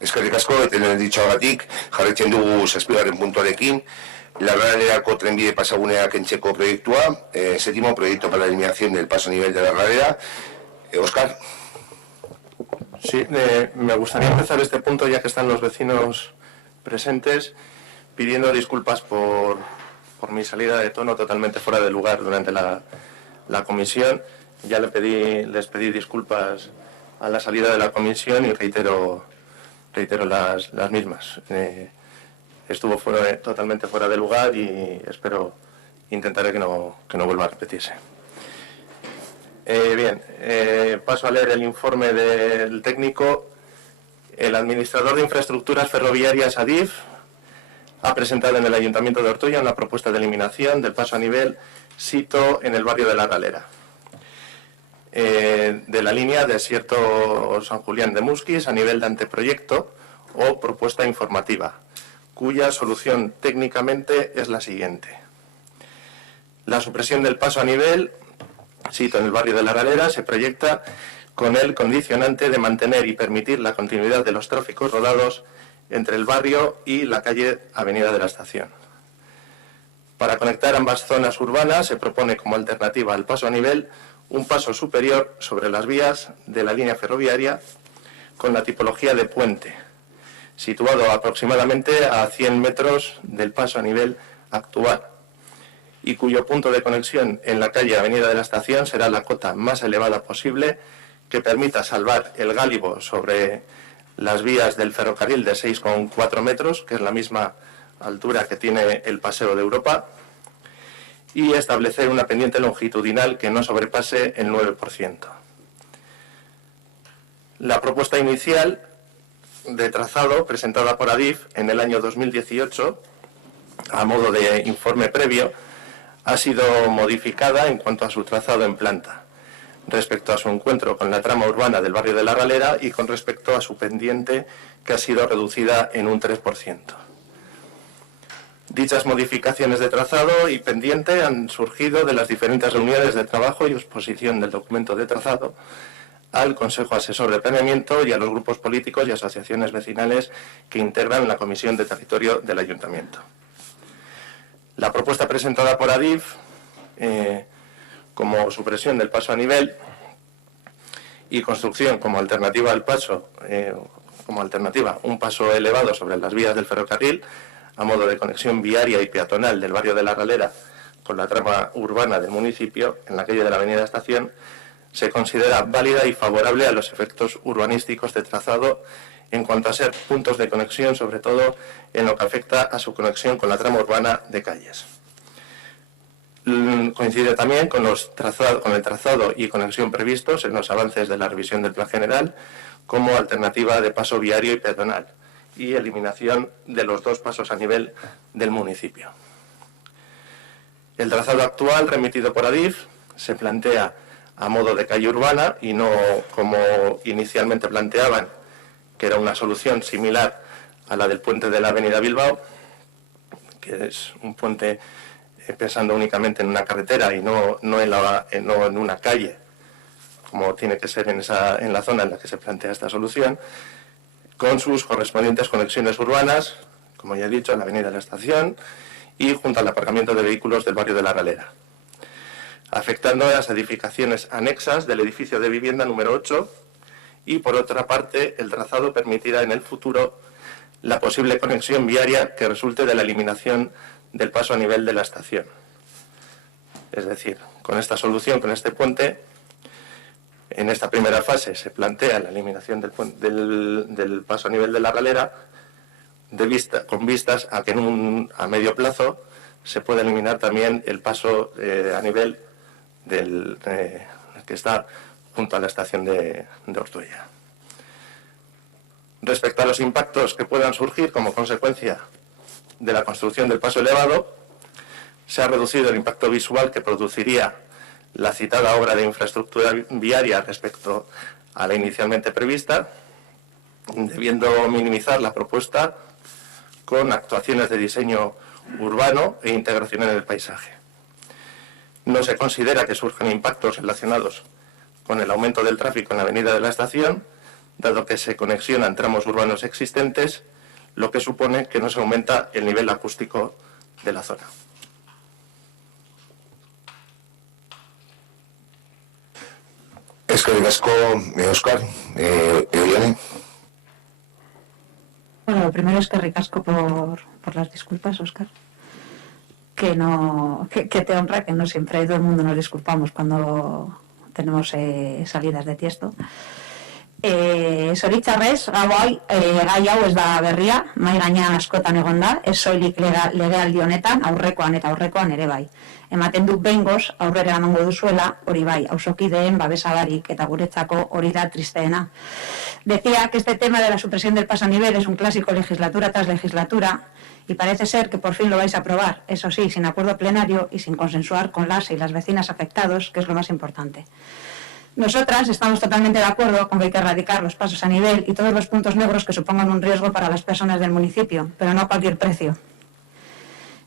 Eskerrik asko, eta ditxoagatik, jarraitzen dugu zazpigarren puntuarekin, Larralerako trenbide pasagunea kentzeko proiektua, séptimo proyecto para la eliminación del paso a nivel de la Larralera. Óscar. Sí, me gustaría empezar este punto, ya que están los vecinos presentes, pidiendo disculpas por mi salida de tono totalmente fuera de lugar durante la comisión. Ya les pedí disculpas a la salida de la comisión y reitero las mismas. Estuvo totalmente fuera de lugar y intentaré que no vuelva a repetirse. Paso a leer el informe del técnico. El administrador de infraestructuras ferroviarias ADIF ha presentado en el Ayuntamiento de Ortuella una propuesta de eliminación del paso a nivel sito en el barrio de La Galera, de la línea Desierto-San Julián de Musquis a nivel de anteproyecto o propuesta informativa, cuya solución técnicamente es la siguiente. La supresión del paso a nivel sito en el barrio de La Galera se proyecta con el condicionante de mantener y permitir la continuidad de los tráficos rodados entre el barrio y la calle Avenida de la Estación. Para conectar ambas zonas urbanas se propone como alternativa al paso a nivel un paso superior sobre las vías de la línea ferroviaria con la tipología de puente, situado aproximadamente a 100 metros del paso a nivel actual y cuyo punto de conexión en la calle Avenida de la Estación será la cota más elevada posible que permita salvar el gálibo sobre las vías del ferrocarril de 6,4 metros, que es la misma altura que tiene el Paseo de Europa, y establecer una pendiente longitudinal que no sobrepase el 9%. La propuesta inicial de trazado presentada por ADIF en el año 2018, a modo de informe previo, ha sido modificada en cuanto a su trazado en planta, respecto a su encuentro con la trama urbana del barrio de La Galera y con respecto a su pendiente, que ha sido reducida en un 3%. Dichas modificaciones de trazado y pendiente han surgido de las diferentes reuniones de trabajo y exposición del documento de trazado al Consejo Asesor de Planeamiento y a los grupos políticos y asociaciones vecinales que integran la Comisión de Territorio del Ayuntamiento. La propuesta presentada por ADIF, como supresión del paso a nivel y construcción como alternativa al paso, un paso elevado sobre las vías del ferrocarril, a modo de conexión viaria y peatonal del barrio de La Galera con la trama urbana del municipio, en la calle de la Avenida Estación, se considera válida y favorable a los efectos urbanísticos de trazado en cuanto a ser puntos de conexión, sobre todo en lo que afecta a su conexión con la trama urbana de calles. Coincide también con el trazado y conexión previstos en los avances de la revisión del Plan General como alternativa de paso viario y peatonal y eliminación de los dos pasos a nivel del municipio. El trazado actual remitido por ADIF se plantea a modo de calle urbana y no como inicialmente planteaban, que era una solución similar a la del puente de la Avenida Bilbao, que es un puente pensando únicamente en una carretera y no en una calle, como tiene que ser en la zona en la que se plantea esta solución, con sus correspondientes conexiones urbanas, como ya he dicho, en la Avenida de la Estación y junto al aparcamiento de vehículos del barrio de La Galera, afectando a las edificaciones anexas del edificio de vivienda número 8 y, por otra parte, el trazado permitirá en el futuro la posible conexión viaria que resulte de la eliminación del paso a nivel de la estación. Es decir, con esta solución, con este puente, en esta primera fase se plantea la eliminación del paso a nivel de La Galera con vistas a que a medio plazo se puede eliminar también el paso a nivel que está junto a la estación de Ortuella. Respecto a los impactos que puedan surgir como consecuencia de la construcción del paso elevado, se ha reducido el impacto visual que produciría la citada obra de infraestructura viaria respecto a la inicialmente prevista, debiendo minimizar la propuesta con actuaciones de diseño urbano e integración en el paisaje. No se considera que surjan impactos relacionados con el aumento del tráfico en la Avenida de la Estación, dado que se conexionan tramos urbanos existentes, lo que supone que no se aumenta el nivel acústico de la zona. Eskerrik asko, Óscar. Eugene. Bueno, lo primero es que ricasco por las disculpas, Óscar. Que te honra, que no siempre todo el mundo nos disculpamos cuando tenemos salidas de Tiesto. Zoritxarrez, gai hau ez da berria, mahai gainean askotan egon da, ez soilik legealdi honetan, aurrekoan ere bai. Ematen dut behingoz, aurrera emango duzuela, hori bai, auzokideen babesabarik eta guretzako hori da tristeena. Decía que este tema de la supresión del paso a nivel es un clásico legislatura tras legislatura y parece ser que por fin lo vais a aprobar, eso sí, sin acuerdo plenario y sin consensuar con las y las vecinas afectados, que es lo más importante. Nosotras estamos totalmente de acuerdo con que hay que erradicar los pasos a nivel y todos los puntos negros que supongan un riesgo para las personas del municipio, pero no a cualquier precio.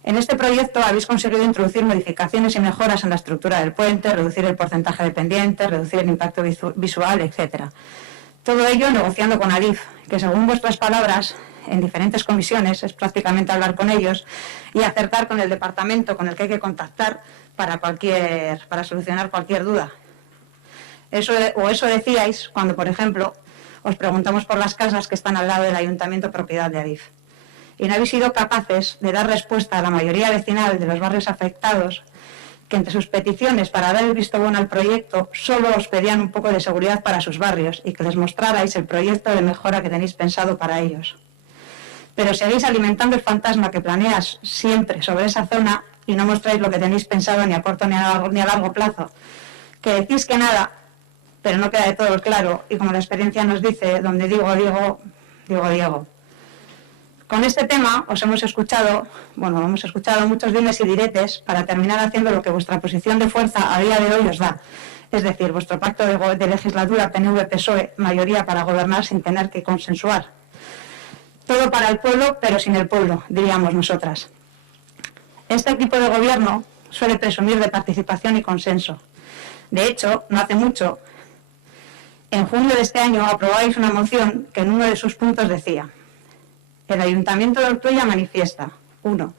En este proyecto habéis conseguido introducir modificaciones y mejoras en la estructura del puente, reducir el porcentaje de pendientes, reducir el impacto visual, etc. Todo ello negociando con Adif, que según vuestras palabras, en diferentes comisiones, es prácticamente hablar con ellos y acertar con el departamento con el que hay que contactar para solucionar cualquier duda. Eso decíais cuando, por ejemplo, os preguntamos por las casas que están al lado del ayuntamiento propiedad de Adif. Y no habéis sido capaces de dar respuesta a la mayoría vecinal de los barrios afectados, que entre sus peticiones para dar el visto bueno al proyecto solo os pedían un poco de seguridad para sus barrios y que les mostrarais el proyecto de mejora que tenéis pensado para ellos. Pero seguís alimentando el fantasma que planeas siempre sobre esa zona y no mostráis lo que tenéis pensado ni a corto ni a largo plazo. Que decís que nada, pero no queda de todo claro, y como la experiencia nos dice, donde digo Diego. Con este tema hemos escuchado muchos dimes y diretes para terminar haciendo lo que vuestra posición de fuerza a día de hoy os da. Es decir, vuestro pacto de legislatura PNV-PSOE, mayoría para gobernar sin tener que consensuar. Todo para el pueblo, pero sin el pueblo, diríamos nosotras. Este equipo de gobierno suele presumir de participación y consenso. De hecho, no hace mucho, en junio de este año aprobáis una moción que en uno de sus puntos decía: el Ayuntamiento de Ortuella manifiesta, 1.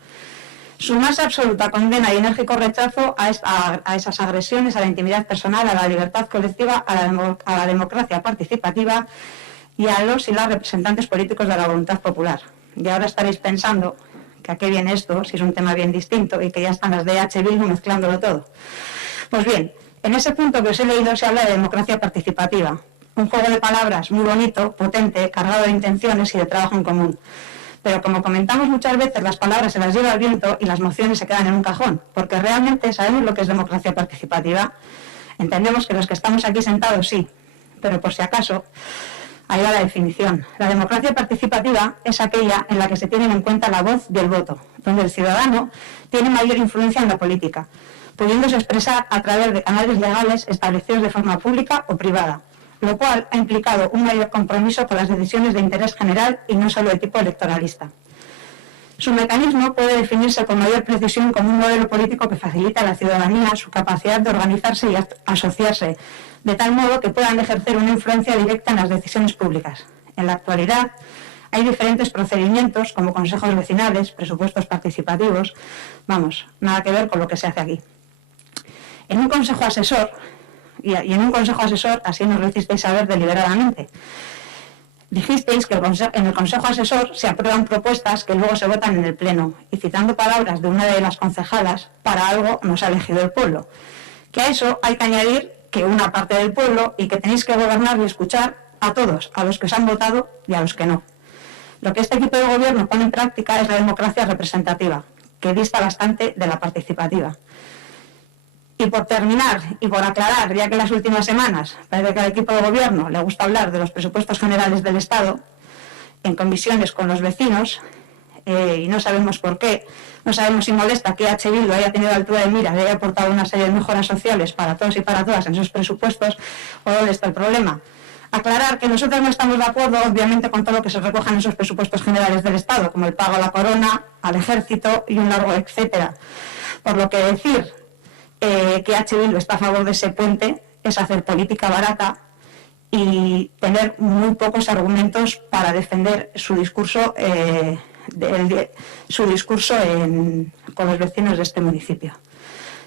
Su más absoluta condena y enérgico rechazo a esas agresiones a la intimidad personal, a la libertad colectiva, a la democracia participativa y a los y las representantes políticos de la voluntad popular. Y ahora estaréis pensando que a qué viene esto, si es un tema bien distinto y que ya están las de H. Bildu mezclándolo todo. Pues bien, en ese punto que os he leído se habla de democracia participativa. Un juego de palabras muy bonito, potente, cargado de intenciones y de trabajo en común. Pero como comentamos muchas veces, las palabras se las lleva el viento y las mociones se quedan en un cajón, porque realmente sabemos lo que es democracia participativa. Entendemos que los que estamos aquí sentados sí, pero por si acaso, ahí va la definición. La democracia participativa es aquella en la que se tienen en cuenta la voz y el voto, donde el ciudadano tiene mayor influencia en la política, pudiéndose expresar a través de canales legales establecidos de forma pública o privada, lo cual ha implicado un mayor compromiso con las decisiones de interés general y no solo de tipo electoralista. Su mecanismo puede definirse con mayor precisión como un modelo político que facilita a la ciudadanía su capacidad de organizarse y asociarse, de tal modo que puedan ejercer una influencia directa en las decisiones públicas. En la actualidad, hay diferentes procedimientos como consejos vecinales, presupuestos participativos, nada que ver con lo que se hace aquí. En un consejo asesor, y en un consejo asesor así nos lo hicisteis saber deliberadamente, dijisteis que en el consejo asesor se aprueban propuestas que luego se votan en el pleno, y citando palabras de una de las concejalas, para algo nos ha elegido el pueblo. Que a eso hay que añadir que una parte del pueblo y que tenéis que gobernar y escuchar a todos, a los que os han votado y a los que no. Lo que este equipo de gobierno pone en práctica es la democracia representativa, que dista bastante de la participativa. Y por terminar, y por aclarar, ya que en las últimas semanas parece que al equipo de gobierno le gusta hablar de los presupuestos generales del Estado, en comisiones con los vecinos, y no sabemos por qué, no sabemos si molesta que H. Bildu haya tenido altura de miras y haya aportado una serie de mejoras sociales para todos y para todas en esos presupuestos, o dónde está el problema. Aclarar que nosotros no estamos de acuerdo, obviamente, con todo lo que se recoja en esos presupuestos generales del Estado, como el pago a la corona, al ejército y un largo etcétera. Por lo que decir que H. Bildu está a favor de ese puente es hacer política barata y tener muy pocos argumentos para defender su discurso, con los vecinos de este municipio.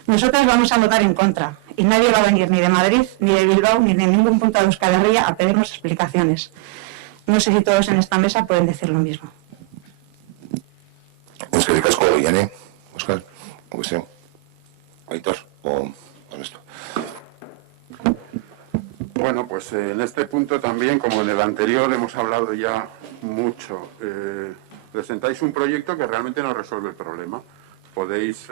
Nosotros vamos a votar en contra y nadie va a venir ni de Madrid, ni de Bilbao, ni de ningún punto de Euskal Herria a pedirnos explicaciones. No sé si todos en esta mesa pueden decir lo mismo. Es que casco, Yane, Óscar, o que sea, Aitor, o esto. Bueno, pues en este punto también, como en el anterior, hemos hablado ya mucho. Presentáis un proyecto que realmente no resuelve el problema. Podéis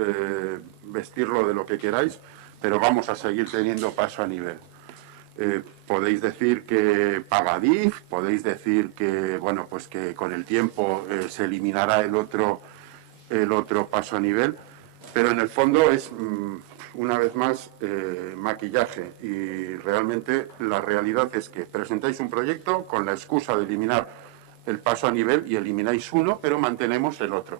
vestirlo de lo que queráis, pero vamos a seguir teniendo paso a nivel. Podéis decir que paga DIF, podéis decir que, bueno, pues que con el tiempo se eliminará el otro paso a nivel, pero en el fondo es, una vez más, maquillaje, y realmente la realidad es que presentáis un proyecto con la excusa de eliminar el paso a nivel y elimináis uno, pero mantenemos el otro.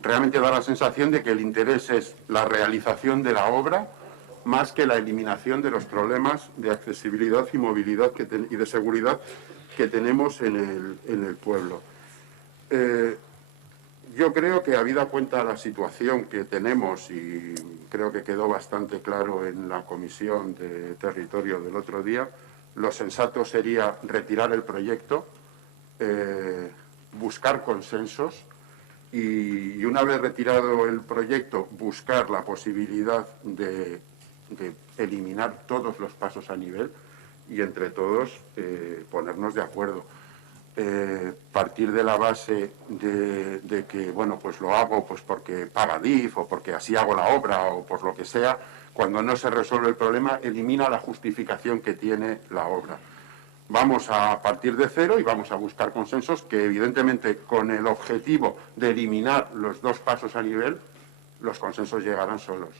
Realmente da la sensación de que el interés es la realización de la obra más que la eliminación de los problemas de accesibilidad y movilidad y de seguridad que tenemos en el pueblo. Yo creo que, habida cuenta la situación que tenemos, y creo que quedó bastante claro en la comisión de territorio del otro día, lo sensato sería retirar el proyecto, buscar consensos, y una vez retirado el proyecto, buscar la posibilidad de eliminar todos los pasos a nivel y entre todos ponernos de acuerdo. Partir de la base de que, bueno, pues lo hago pues porque paga DIF o porque así hago la obra o por lo que sea, cuando no se resuelve el problema, elimina la justificación que tiene la obra. Vamos a partir de cero y vamos a buscar consensos que, evidentemente, con el objetivo de eliminar los dos pasos a nivel, los consensos llegarán solos.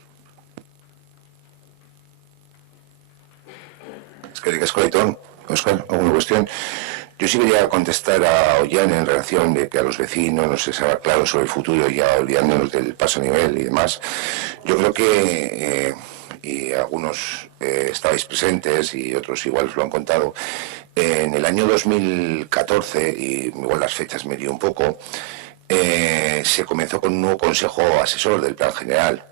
Es que digas, Óscar, ¿alguna cuestión? Yo sí quería contestar a Ollán en relación de que a los vecinos no se sabe claro sobre el futuro, ya olvidándonos del paso a nivel y demás. Yo creo que, y algunos estabais presentes y otros igual os lo han contado, en el año 2014, y igual las fechas me dio un poco, se comenzó con un nuevo consejo asesor del Plan General,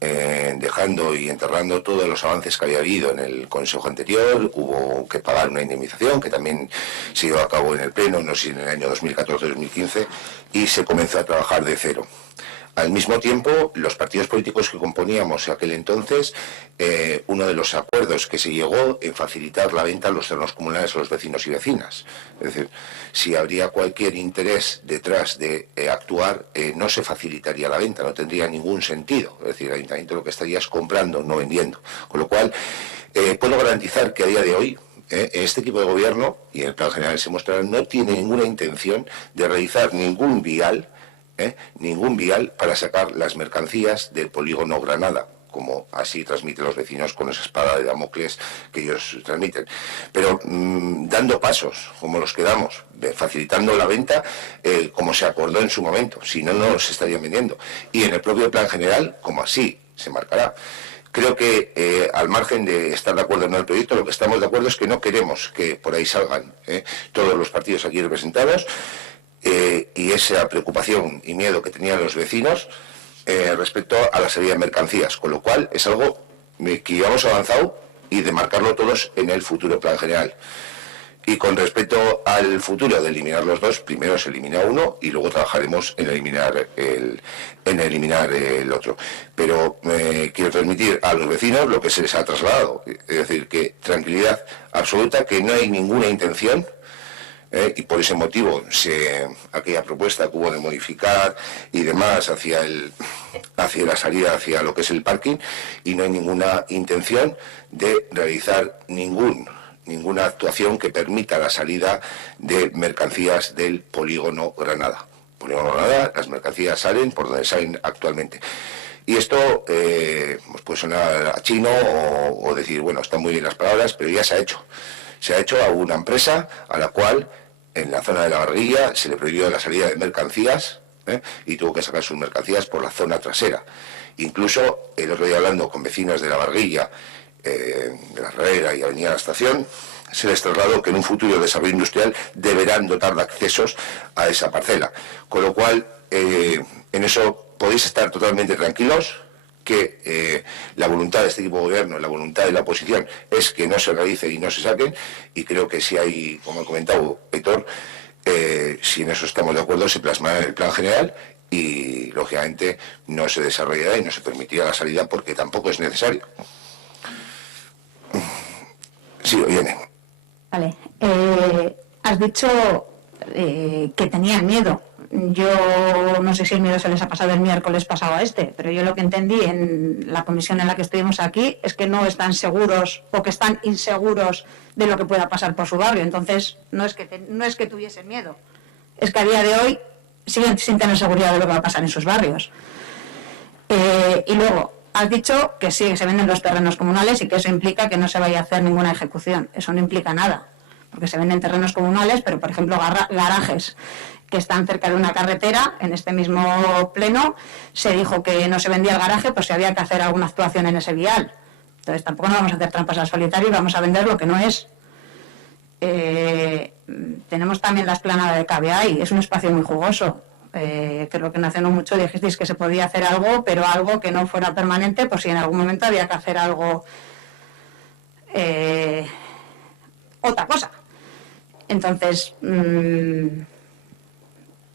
dejando y enterrando todos los avances que había habido en el consejo anterior. Hubo que pagar una indemnización que también se llevó a cabo en el Pleno, no sé si en el año 2014-2015, y se comenzó a trabajar de cero. Al mismo tiempo, los partidos políticos que componíamos aquel entonces, uno de los acuerdos que se llegó en facilitar la venta a los terrenos comunales a los vecinos y vecinas. Es decir, si habría cualquier interés detrás de actuar, no se facilitaría la venta, no tendría ningún sentido. Es decir, el ayuntamiento lo que estaría es comprando, no vendiendo. Con lo cual, puedo garantizar que a día de hoy, este equipo de gobierno, y el Plan General se mostrará, no tiene ninguna intención de realizar ningún vial para sacar las mercancías del polígono Granada, como así transmiten los vecinos con esa espada de Damocles que ellos transmiten. Pero dando pasos, como los que damos, facilitando la venta, como se acordó en su momento, si no, no se estarían vendiendo. Y en el propio Plan General, como así se marcará. Creo que, al margen de estar de acuerdo en el proyecto, lo que estamos de acuerdo es que no queremos que por ahí salgan todos los partidos aquí representados, y esa preocupación y miedo que tenían los vecinos respecto a la salida de mercancías, con lo cual es algo que íbamos avanzado y de marcarlo todos en el futuro Plan General. Y con respecto al futuro de eliminar los dos, primero se elimina uno y luego trabajaremos en eliminar el otro. Pero quiero transmitir a los vecinos lo que se les ha trasladado, es decir, que tranquilidad absoluta, que no hay ninguna intención. Y por ese motivo aquella propuesta que hubo de modificar y demás hacia la salida hacia lo que es el parking, y no hay ninguna intención de realizar ninguna actuación que permita la salida de mercancías del polígono Granada. Polígono Granada, las mercancías salen por donde salen actualmente. Y esto pues puede sonar a chino o decir, bueno, están muy bien las palabras, pero ya se ha hecho. Se ha hecho a una empresa a la cual en la zona de la Barguilla se le prohibió la salida de mercancías y tuvo que sacar sus mercancías por la zona trasera. Incluso el otro día, hablando con vecinos de la Barguilla, de la Herrera y Avenida La Estación, se les trasladó que en un futuro desarrollo industrial deberán dotar de accesos a esa parcela. Con lo cual, en eso podéis estar totalmente tranquilos, que la voluntad de este equipo de gobierno, la voluntad de la oposición es que no se realice y no se saquen, y creo que si hay, como ha comentado Héctor, si en eso estamos de acuerdo, se plasmará en el plan general y, lógicamente, no se desarrollará y no se permitirá la salida porque tampoco es necesario. Sí, viene. Vale. Has dicho que tenían miedo. Yo no sé si el miedo se les ha pasado el miércoles pasado a pero yo lo que entendí en la comisión en la que estuvimos aquí es que no están seguros o que están inseguros de lo que pueda pasar por su barrio. Entonces, no es que tuviesen miedo, es que a día de hoy siguen sin tener seguridad de lo que va a pasar en sus barrios. Y luego, has dicho que sí, que se venden los terrenos comunales y que eso implica que no se vaya a hacer ninguna ejecución. Eso no implica nada, porque se venden terrenos comunales, pero, por ejemplo, garajes que están cerca de una carretera, en este mismo pleno, se dijo que no se vendía el garaje, pues si había que hacer alguna actuación en ese vial. Entonces tampoco nos vamos a hacer trampas al solitario y vamos a vender lo que no es. Tenemos también la explanada de Cabeay, es un espacio muy jugoso. Creo que no hace no mucho dijisteis que se podía hacer algo, pero algo que no fuera permanente, por si en algún momento había que hacer algo, otra cosa. Entonces,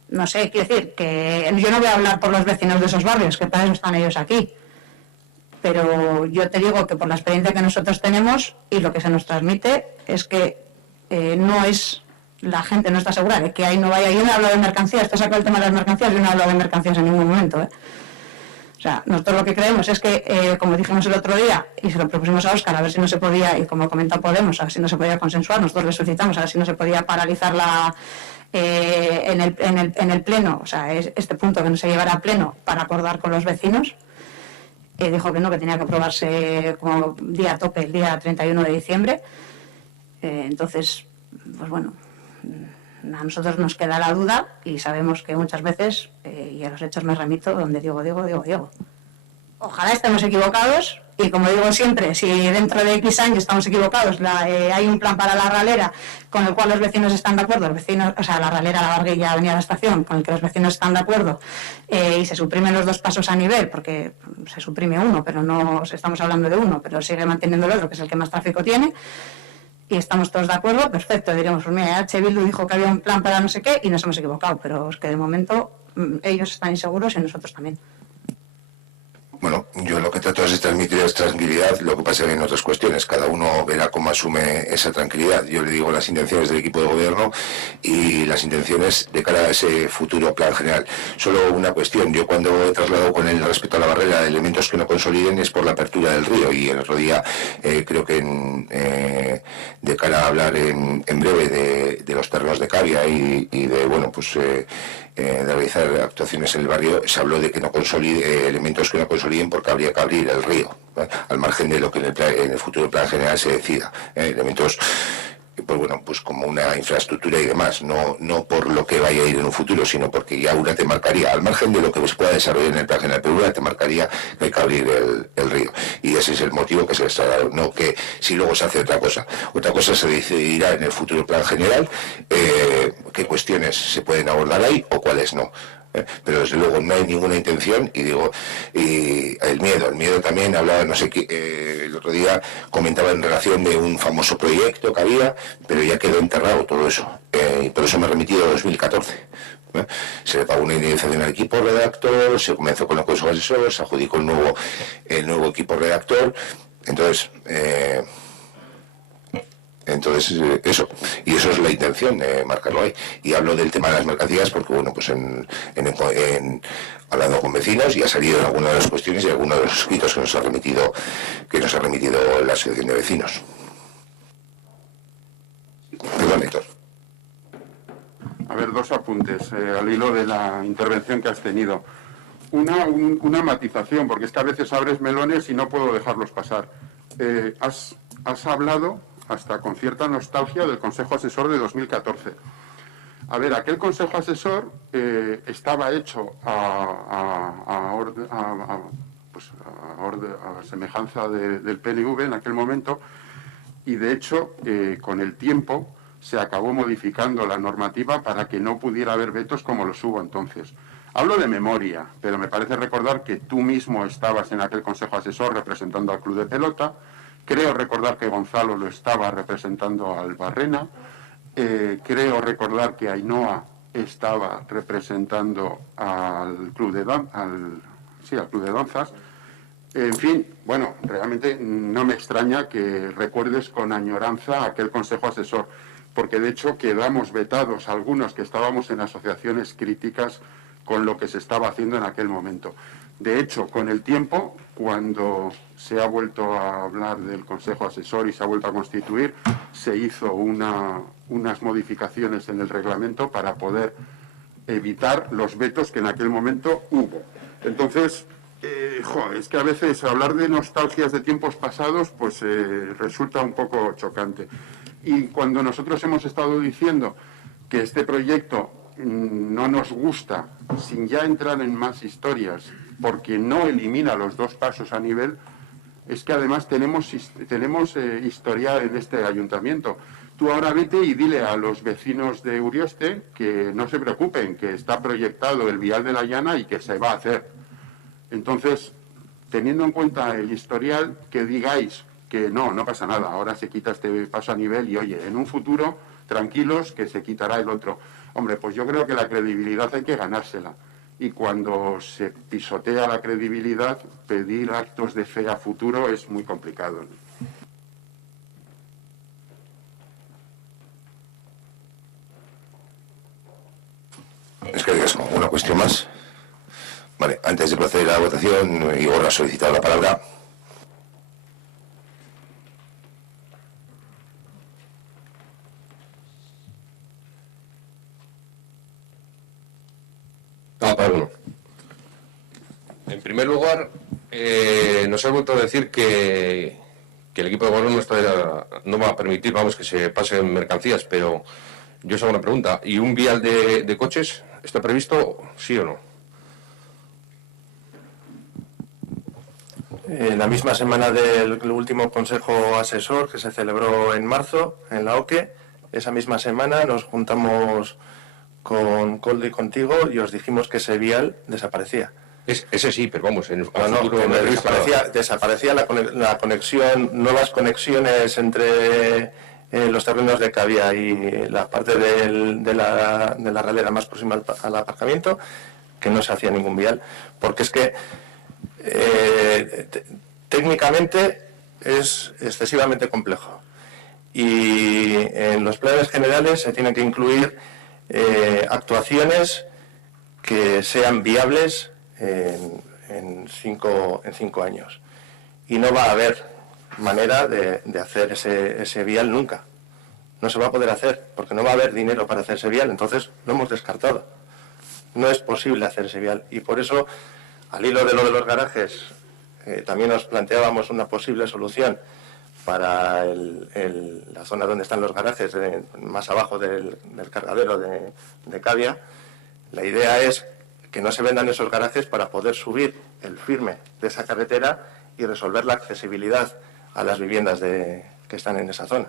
no sé, quiero decir que yo no voy a hablar por los vecinos de esos barrios, que para eso están ellos aquí, pero yo te digo que por la experiencia que nosotros tenemos y lo que se nos transmite es que no es... La gente no está segura de que ahí no vaya. Yo no hablo de mercancías, te saco el tema de las mercancías, yo no hablo de mercancías en ningún momento. O sea, nosotros lo que creemos es que, como dijimos el otro día, y se lo propusimos a Óscar, a ver si no se podía, y como comentó Podemos, a ver si no se podía consensuar, nosotros le solicitamos a ver si no se podía paralizar en el pleno, o sea, este punto que no se llevara a pleno para acordar con los vecinos. Dijo que no, que tenía que aprobarse como día tope, el día 31 de diciembre. Entonces, pues bueno, a nosotros nos queda la duda y sabemos que muchas veces, y a los hechos me remito, donde digo. Ojalá estemos equivocados y, como digo siempre, si dentro de X años estamos equivocados, hay un plan para la ralera con el cual los vecinos están de acuerdo, la ralera, la Barguilla, Avenida La Estación, con el que los vecinos están de acuerdo, y se suprimen los dos pasos a nivel, porque se suprime uno, pero no estamos hablando de uno, pero sigue manteniendo el otro, que es el que más tráfico tiene, y estamos todos de acuerdo, perfecto, diríamos, pues mira, Bildu dijo que había un plan para no sé qué y nos hemos equivocado, pero es que de momento ellos están inseguros y nosotros también. Bueno, yo lo que trato es de transmitir es tranquilidad, lo que pasa en otras cuestiones, cada uno verá cómo asume esa tranquilidad. Yo le digo las intenciones del equipo de gobierno y las intenciones de cara a ese futuro plan general. Solo una cuestión, yo cuando he trasladado con él respecto a la barrera de elementos que no consoliden es por la apertura del río, y el otro día creo que de cara a hablar en breve de los terrenos de cavia y de, bueno, pues... de realizar actuaciones en el barrio, se habló de que no consolide elementos que no consoliden porque habría que abrir el río, al margen de lo que en el futuro plan general se decida, elementos, pues bueno, pues como una infraestructura y demás, no por lo que vaya a ir en un futuro, sino porque ya una te marcaría, al margen de lo que se pueda desarrollar en el plan general, pero una te marcaría que hay que abrir el río, y ese es el motivo que se les ha dado, no que si luego se hace otra cosa se decidirá en el futuro plan general qué cuestiones se pueden abordar ahí o cuáles no. Pero desde luego no hay ninguna intención, y el miedo también, hablaba, no sé qué, el otro día comentaba en relación de un famoso proyecto que había, pero ya quedó enterrado todo eso, y por eso me he remitido a 2014. Se le pagó una indemnización al equipo redactor, se comenzó con el consejo asesor, se adjudicó el nuevo equipo redactor, entonces eso, y eso es la intención de marcarlo ahí. Y hablo del tema de las mercancías porque, bueno, pues hablando con vecinos, y ha salido en algunas de las cuestiones y algunos de los escritos que nos ha remitido la asociación de vecinos. Perdón, Héctor. A ver, dos apuntes al hilo de la intervención que has tenido. Una matización, porque es que a veces abres melones y no puedo dejarlos pasar. Has hablado hasta con cierta nostalgia del Consejo Asesor de 2014. A ver, aquel Consejo Asesor estaba hecho pues a semejanza del PNV en aquel momento, y de hecho con el tiempo se acabó modificando la normativa para que no pudiera haber vetos como los hubo entonces. Hablo de memoria, pero me parece recordar que tú mismo estabas en aquel consejo asesor representando al club de pelota. Creo recordar que Gonzalo lo estaba representando al Barrena. Creo recordar que Ainhoa estaba representando al club de al club de danzas. En fin, bueno, realmente no me extraña que recuerdes con añoranza aquel consejo asesor, porque de hecho quedamos vetados algunos que estábamos en asociaciones críticas con lo que se estaba haciendo en aquel momento. De hecho, con el tiempo, cuando se ha vuelto a hablar del Consejo Asesor y se ha vuelto a constituir, se hizo unas modificaciones en el reglamento para poder evitar los vetos que en aquel momento hubo. Entonces, es que a veces hablar de nostalgias de tiempos pasados pues resulta un poco chocante. Y cuando nosotros hemos estado diciendo que este proyecto no nos gusta, sin ya entrar en más historias, porque no elimina los dos pasos a nivel, es que además tenemos historia en este ayuntamiento. Tú ahora vete y dile a los vecinos de Urioste que no se preocupen, que está proyectado el vial de la Llana y que se va a hacer. Entonces, teniendo en cuenta el historial, que digáis que no pasa nada, ahora se quita este paso a nivel y oye, en un futuro, tranquilos, que se quitará el otro. Hombre, pues yo creo que la credibilidad hay que ganársela. Y cuando se pisotea la credibilidad, pedir actos de fe a futuro es muy complicado. Es que digas una cuestión más. Vale, antes de proceder a la votación, Igor ha solicitado la palabra. Pablo. En primer lugar, nos ha vuelto a decir que el equipo de gobierno no va a permitir, que se pasen mercancías, pero yo os hago una pregunta. ¿Y un vial de coches está previsto, sí o no? La misma semana del último consejo asesor que se celebró en marzo en la OCE, esa misma semana nos juntamos con Coldo y contigo y os dijimos que ese vial desaparecía. Ese sí, pero vamos, en el futuro desaparecía la conexión, nuevas conexiones entre los terrenos de Cavia y la parte de la ralera más próxima al aparcamiento, que no se hacía ningún vial, porque es que técnicamente es excesivamente complejo y en los planes generales se tienen que incluir actuaciones que sean viables en 5 años, y no va a haber manera de hacer ese vial nunca. No se va a poder hacer porque no va a haber dinero para hacer ese vial, entonces lo hemos descartado. No es posible hacer ese vial y por eso, al hilo de lo de los garajes, también nos planteábamos una posible solución para la zona donde están los garajes, más abajo del cargadero de Cavia. La idea es que no se vendan esos garajes para poder subir el firme de esa carretera y resolver la accesibilidad a las viviendas que están en esa zona.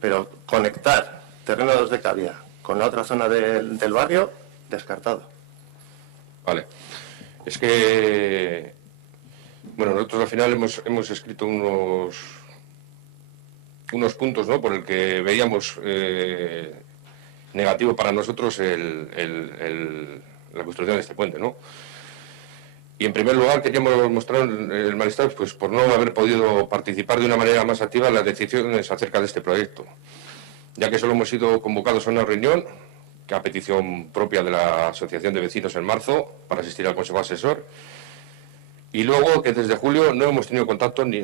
Pero conectar terrenos de Cavia con la otra zona del barrio, descartado. Vale. Es que, bueno, nosotros al final hemos escrito unos puntos, ¿no?, por el que veíamos negativo para nosotros la construcción de este puente, ¿no? Y en primer lugar queríamos mostrar el malestar pues por no haber podido participar de una manera más activa en las decisiones acerca de este proyecto, ya que solo hemos sido convocados a una reunión, que a petición propia de la Asociación de Vecinos en marzo, para asistir al Consejo Asesor, y luego que desde julio no hemos tenido contacto ni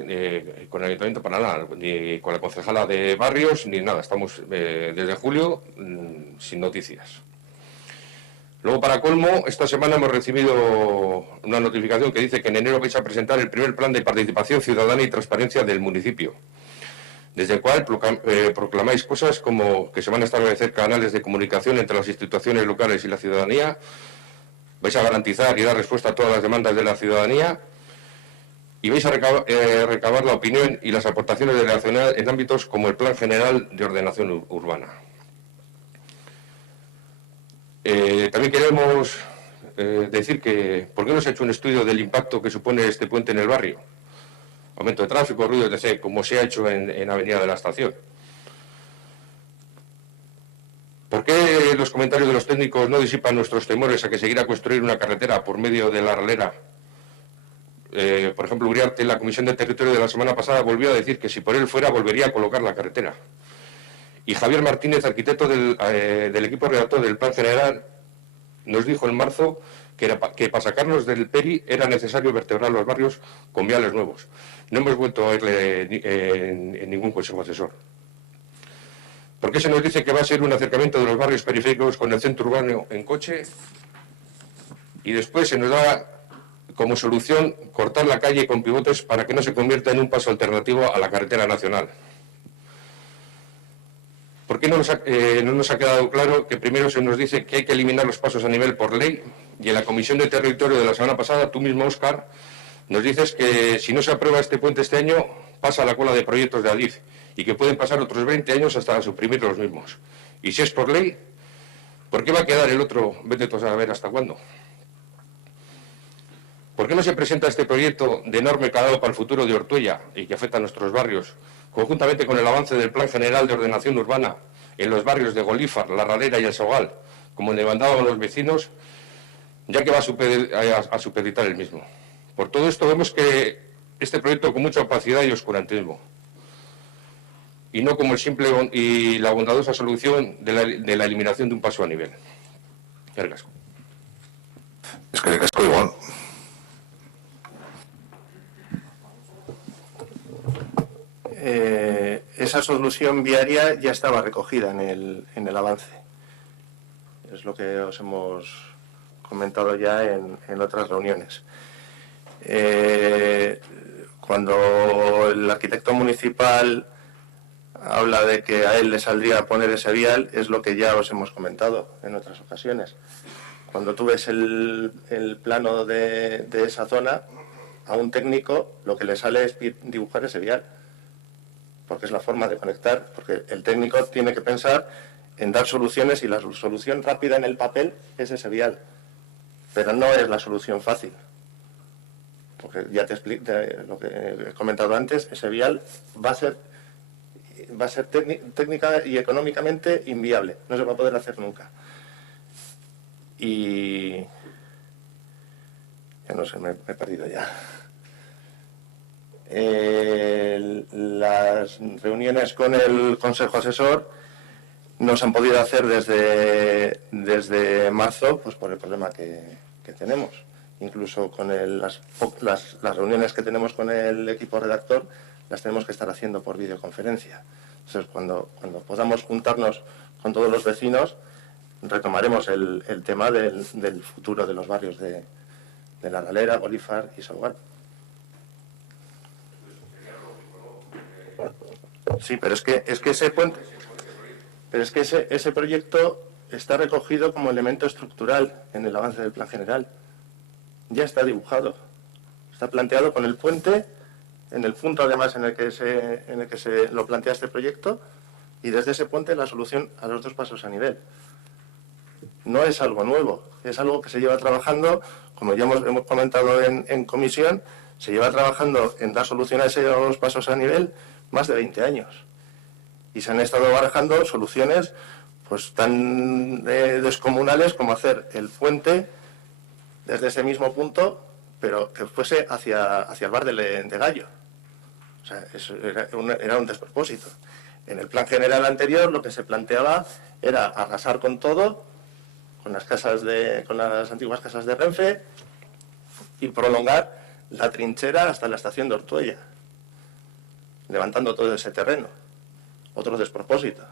con el Ayuntamiento para nada, ni con la concejala de barrios, ni nada. Estamos desde julio sin noticias. Luego, para colmo, esta semana hemos recibido una notificación que dice que en enero vais a presentar el primer plan de participación ciudadana y transparencia del municipio, desde el cual proclamáis cosas como que se van a establecer canales de comunicación entre las instituciones locales y la ciudadanía, vais a garantizar y dar respuesta a todas las demandas de la ciudadanía, y vais a recabar la opinión y las aportaciones de la ciudadanía en ámbitos como el Plan General de Ordenación Urbana. También queremos decir que, ¿por qué no se ha hecho un estudio del impacto que supone este puente en el barrio? Aumento de tráfico, ruido, etc., como se ha hecho en Avenida de la Estación. ¿Por qué los comentarios de los técnicos no disipan nuestros temores a que se quiera construir una carretera por medio de la ralera? Por ejemplo, Uriarte, en la Comisión de Territorio de la semana pasada, volvió a decir que si por él fuera volvería a colocar la carretera. Y Javier Martínez, arquitecto del equipo redactor del Plan General, nos dijo en marzo que para sacarnos del PERI era necesario vertebrar los barrios con viales nuevos. No hemos vuelto a oírle en ningún consejo asesor. ¿Por qué se nos dice que va a ser un acercamiento de los barrios periféricos con el centro urbano en coche? Y después se nos da como solución cortar la calle con pivotes para que no se convierta en un paso alternativo a la carretera nacional. ¿Por qué no nos ha quedado claro que primero se nos dice que hay que eliminar los pasos a nivel por ley? Y en la Comisión de Territorio de la semana pasada, tú mismo, Óscar, nos dices que si no se aprueba este puente este año, pasa a la cola de proyectos de Adif y que pueden pasar otros 20 años hasta suprimir los mismos. Y si es por ley, ¿por qué va a quedar el otro? Vete tú a saber hasta cuándo. ¿Por qué no se presenta este proyecto de enorme calado para el futuro de Ortuella y que afecta a nuestros barrios, conjuntamente con el avance del Plan General de Ordenación Urbana en los barrios de Golífar, La Ralera y El Sogal, como demandaban los vecinos, ya que va a supeditar el mismo? Por todo esto vemos que este proyecto con mucha opacidad y oscurantismo, y no como el simple y la bondadosa solución de la eliminación de un paso a nivel. Gracias. Es que casco igual. Esa solución viaria ya estaba recogida en el avance. Es lo que os hemos comentado ya en otras reuniones. Cuando el arquitecto municipal habla de que a él le saldría poner ese vial, es lo que ya os hemos comentado en otras ocasiones. Cuando tú ves el plano de esa zona, a un técnico lo que le sale es dibujar ese vial, porque es la forma de conectar, porque el técnico tiene que pensar en dar soluciones y la solución rápida en el papel es ese vial, pero no es la solución fácil. Porque ya te explico lo que he comentado antes, ese vial va a ser técnica y económicamente inviable, no se va a poder hacer nunca. Y ya no sé, me he perdido ya. Las reuniones con el Consejo Asesor no se han podido hacer desde marzo, pues por el problema que tenemos. Incluso con las reuniones que tenemos con el equipo redactor las tenemos que estar haciendo por videoconferencia. Entonces, cuando podamos juntarnos con todos los vecinos, retomaremos el tema del futuro de los barrios de La Ralera, Golífar y Sogal. Sí, pero es que ese puente, pero es que ese proyecto está recogido como elemento estructural en el avance del Plan General. Ya está dibujado, está planteado con el puente en el punto además en el que se lo plantea este proyecto, y desde ese puente la solución a los dos pasos a nivel. No es algo nuevo, es algo que se lleva trabajando, como ya hemos comentado en comisión, se lleva trabajando en dar solución a esos pasos a nivel más de 20 años. Y se han estado barajando soluciones pues tan descomunales como hacer el puente desde ese mismo punto, pero que fuese hacia el bar de Gallo. O sea, eso era un despropósito. En el plan general anterior lo que se planteaba era arrasar con todo, con las antiguas casas de Renfe, y prolongar la trinchera hasta la estación de Ortuella, levantando todo ese terreno. Otro despropósito.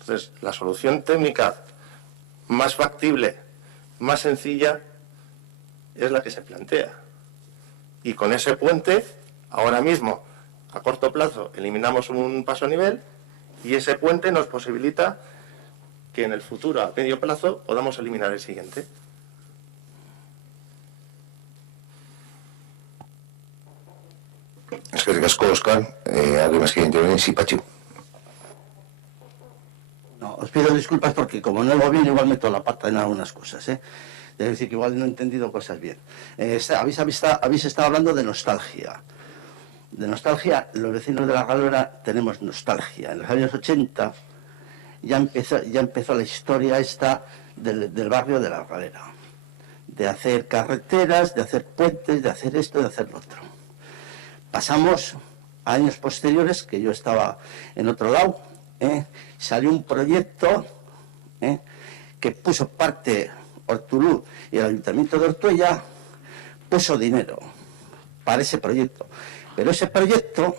Entonces, la solución técnica más factible, más sencilla, es la que se plantea. Y con ese puente, ahora mismo, a corto plazo, eliminamos un paso a nivel, y ese puente nos posibilita que en el futuro, a medio plazo, podamos eliminar el siguiente. Eskerrik asko, Oscar. ¿Alguien más quiere intervenir? Sí, Pachu. No, os pido disculpas porque como no lo bien, igual meto la pata en algunas cosas, ¿eh? Debe decir que igual no he entendido cosas bien. Habéis estado hablando de nostalgia. De nostalgia, los vecinos de La Galera tenemos nostalgia. En los años 80 ya empezó la historia esta del barrio de La Galera. De hacer carreteras, de hacer puentes, de hacer esto, de hacer lo otro. Pasamos a años posteriores, que yo estaba en otro lado, salió un proyecto que puso parte Ortulú y el Ayuntamiento de Ortuella, puso dinero para ese proyecto. Pero ese proyecto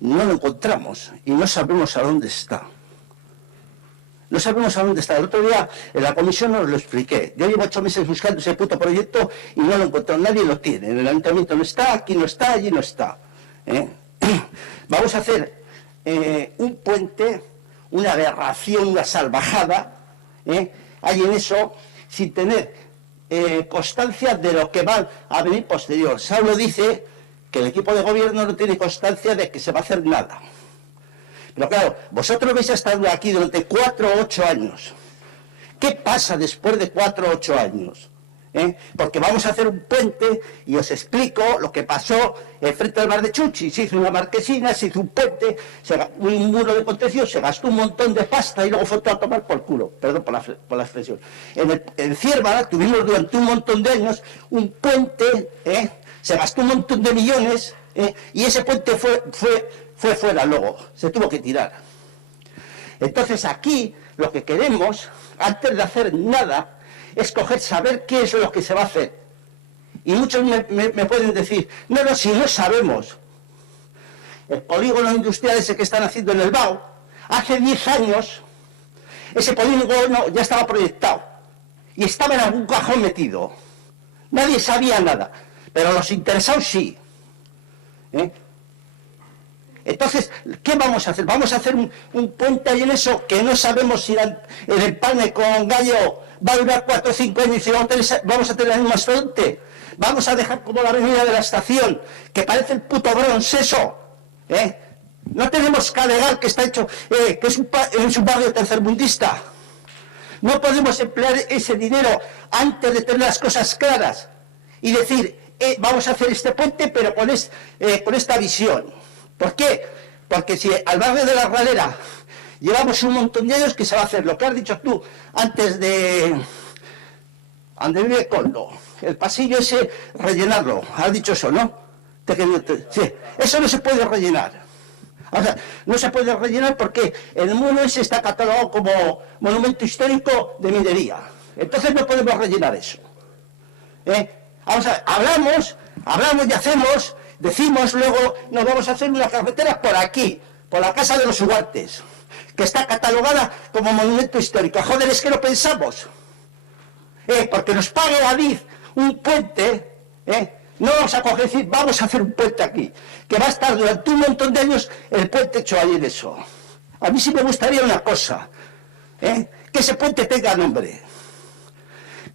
no lo encontramos y no sabemos a dónde está. No sabemos a dónde está. El otro día en la comisión os lo expliqué. Yo llevo 8 meses buscando ese puto proyecto y no lo encontré. Nadie lo tiene. En el ayuntamiento no está, aquí no está, allí no está. Vamos a hacer un puente, una aberración, una salvajada, hay en eso, sin tener constancia de lo que va a venir posterior. Saulo dice que el equipo de gobierno no tiene constancia de que se va a hacer nada. Pero claro, vosotros vais a estar aquí durante 4 o 8 años. ¿Qué pasa después de 4 o 8 años? Porque vamos a hacer un puente y os explico lo que pasó frente al bar de Chuchi. Se hizo una marquesina, se hizo un puente, un muro de contención, se gastó un montón de pasta y luego fue todo a tomar por culo. Perdón por la expresión. En Cierva tuvimos durante un montón de años un puente, se gastó un montón de millones y ese puente fue fuera luego, se tuvo que tirar. Entonces aquí lo que queremos, antes de hacer nada, es saber qué es lo que se va a hacer. Y muchos me pueden decir, no, si no sabemos. El polígono industrial ese que están haciendo en el BAU, hace 10 años, ese polígono ya estaba proyectado. Y estaba en algún cajón metido. Nadie sabía nada, pero los interesados sí. Entonces, ¿qué vamos a hacer? Vamos a hacer un puente ahí en eso que no sabemos si en el Pane con Gallo va a durar 4 o 5 años y vamos a tener el mismo fronte. Vamos a dejar como la avenida de la estación, que parece el puto Bronx eso. No tenemos Cadegal, que está hecho, que es un barrio tercermundista. No podemos emplear ese dinero antes de tener las cosas claras y decir, vamos a hacer este puente, pero con esta visión. ¿Por qué? Porque si al barrio de La Galera llevamos un montón de años, que se va a hacer lo que has dicho tú antes de donde vive Coldo, el pasillo ese, rellenarlo. Has dicho eso, ¿no? Sí, eso no se puede rellenar. O sea, no se puede rellenar porque el muro ese está catalogado como monumento histórico de minería. Entonces no podemos rellenar eso. Vamos a ver, hablamos y hacemos. Decimos luego, nos vamos a hacer una carretera por aquí, por la Casa de los Huartes, que está catalogada como monumento histórico. Joder, es que no pensamos. Porque nos pague David un puente, no vamos a coger y decir, vamos a hacer un puente aquí, que va a estar durante un montón de años el puente hecho ahí en eso. A mí sí me gustaría una cosa, que ese puente tenga nombre,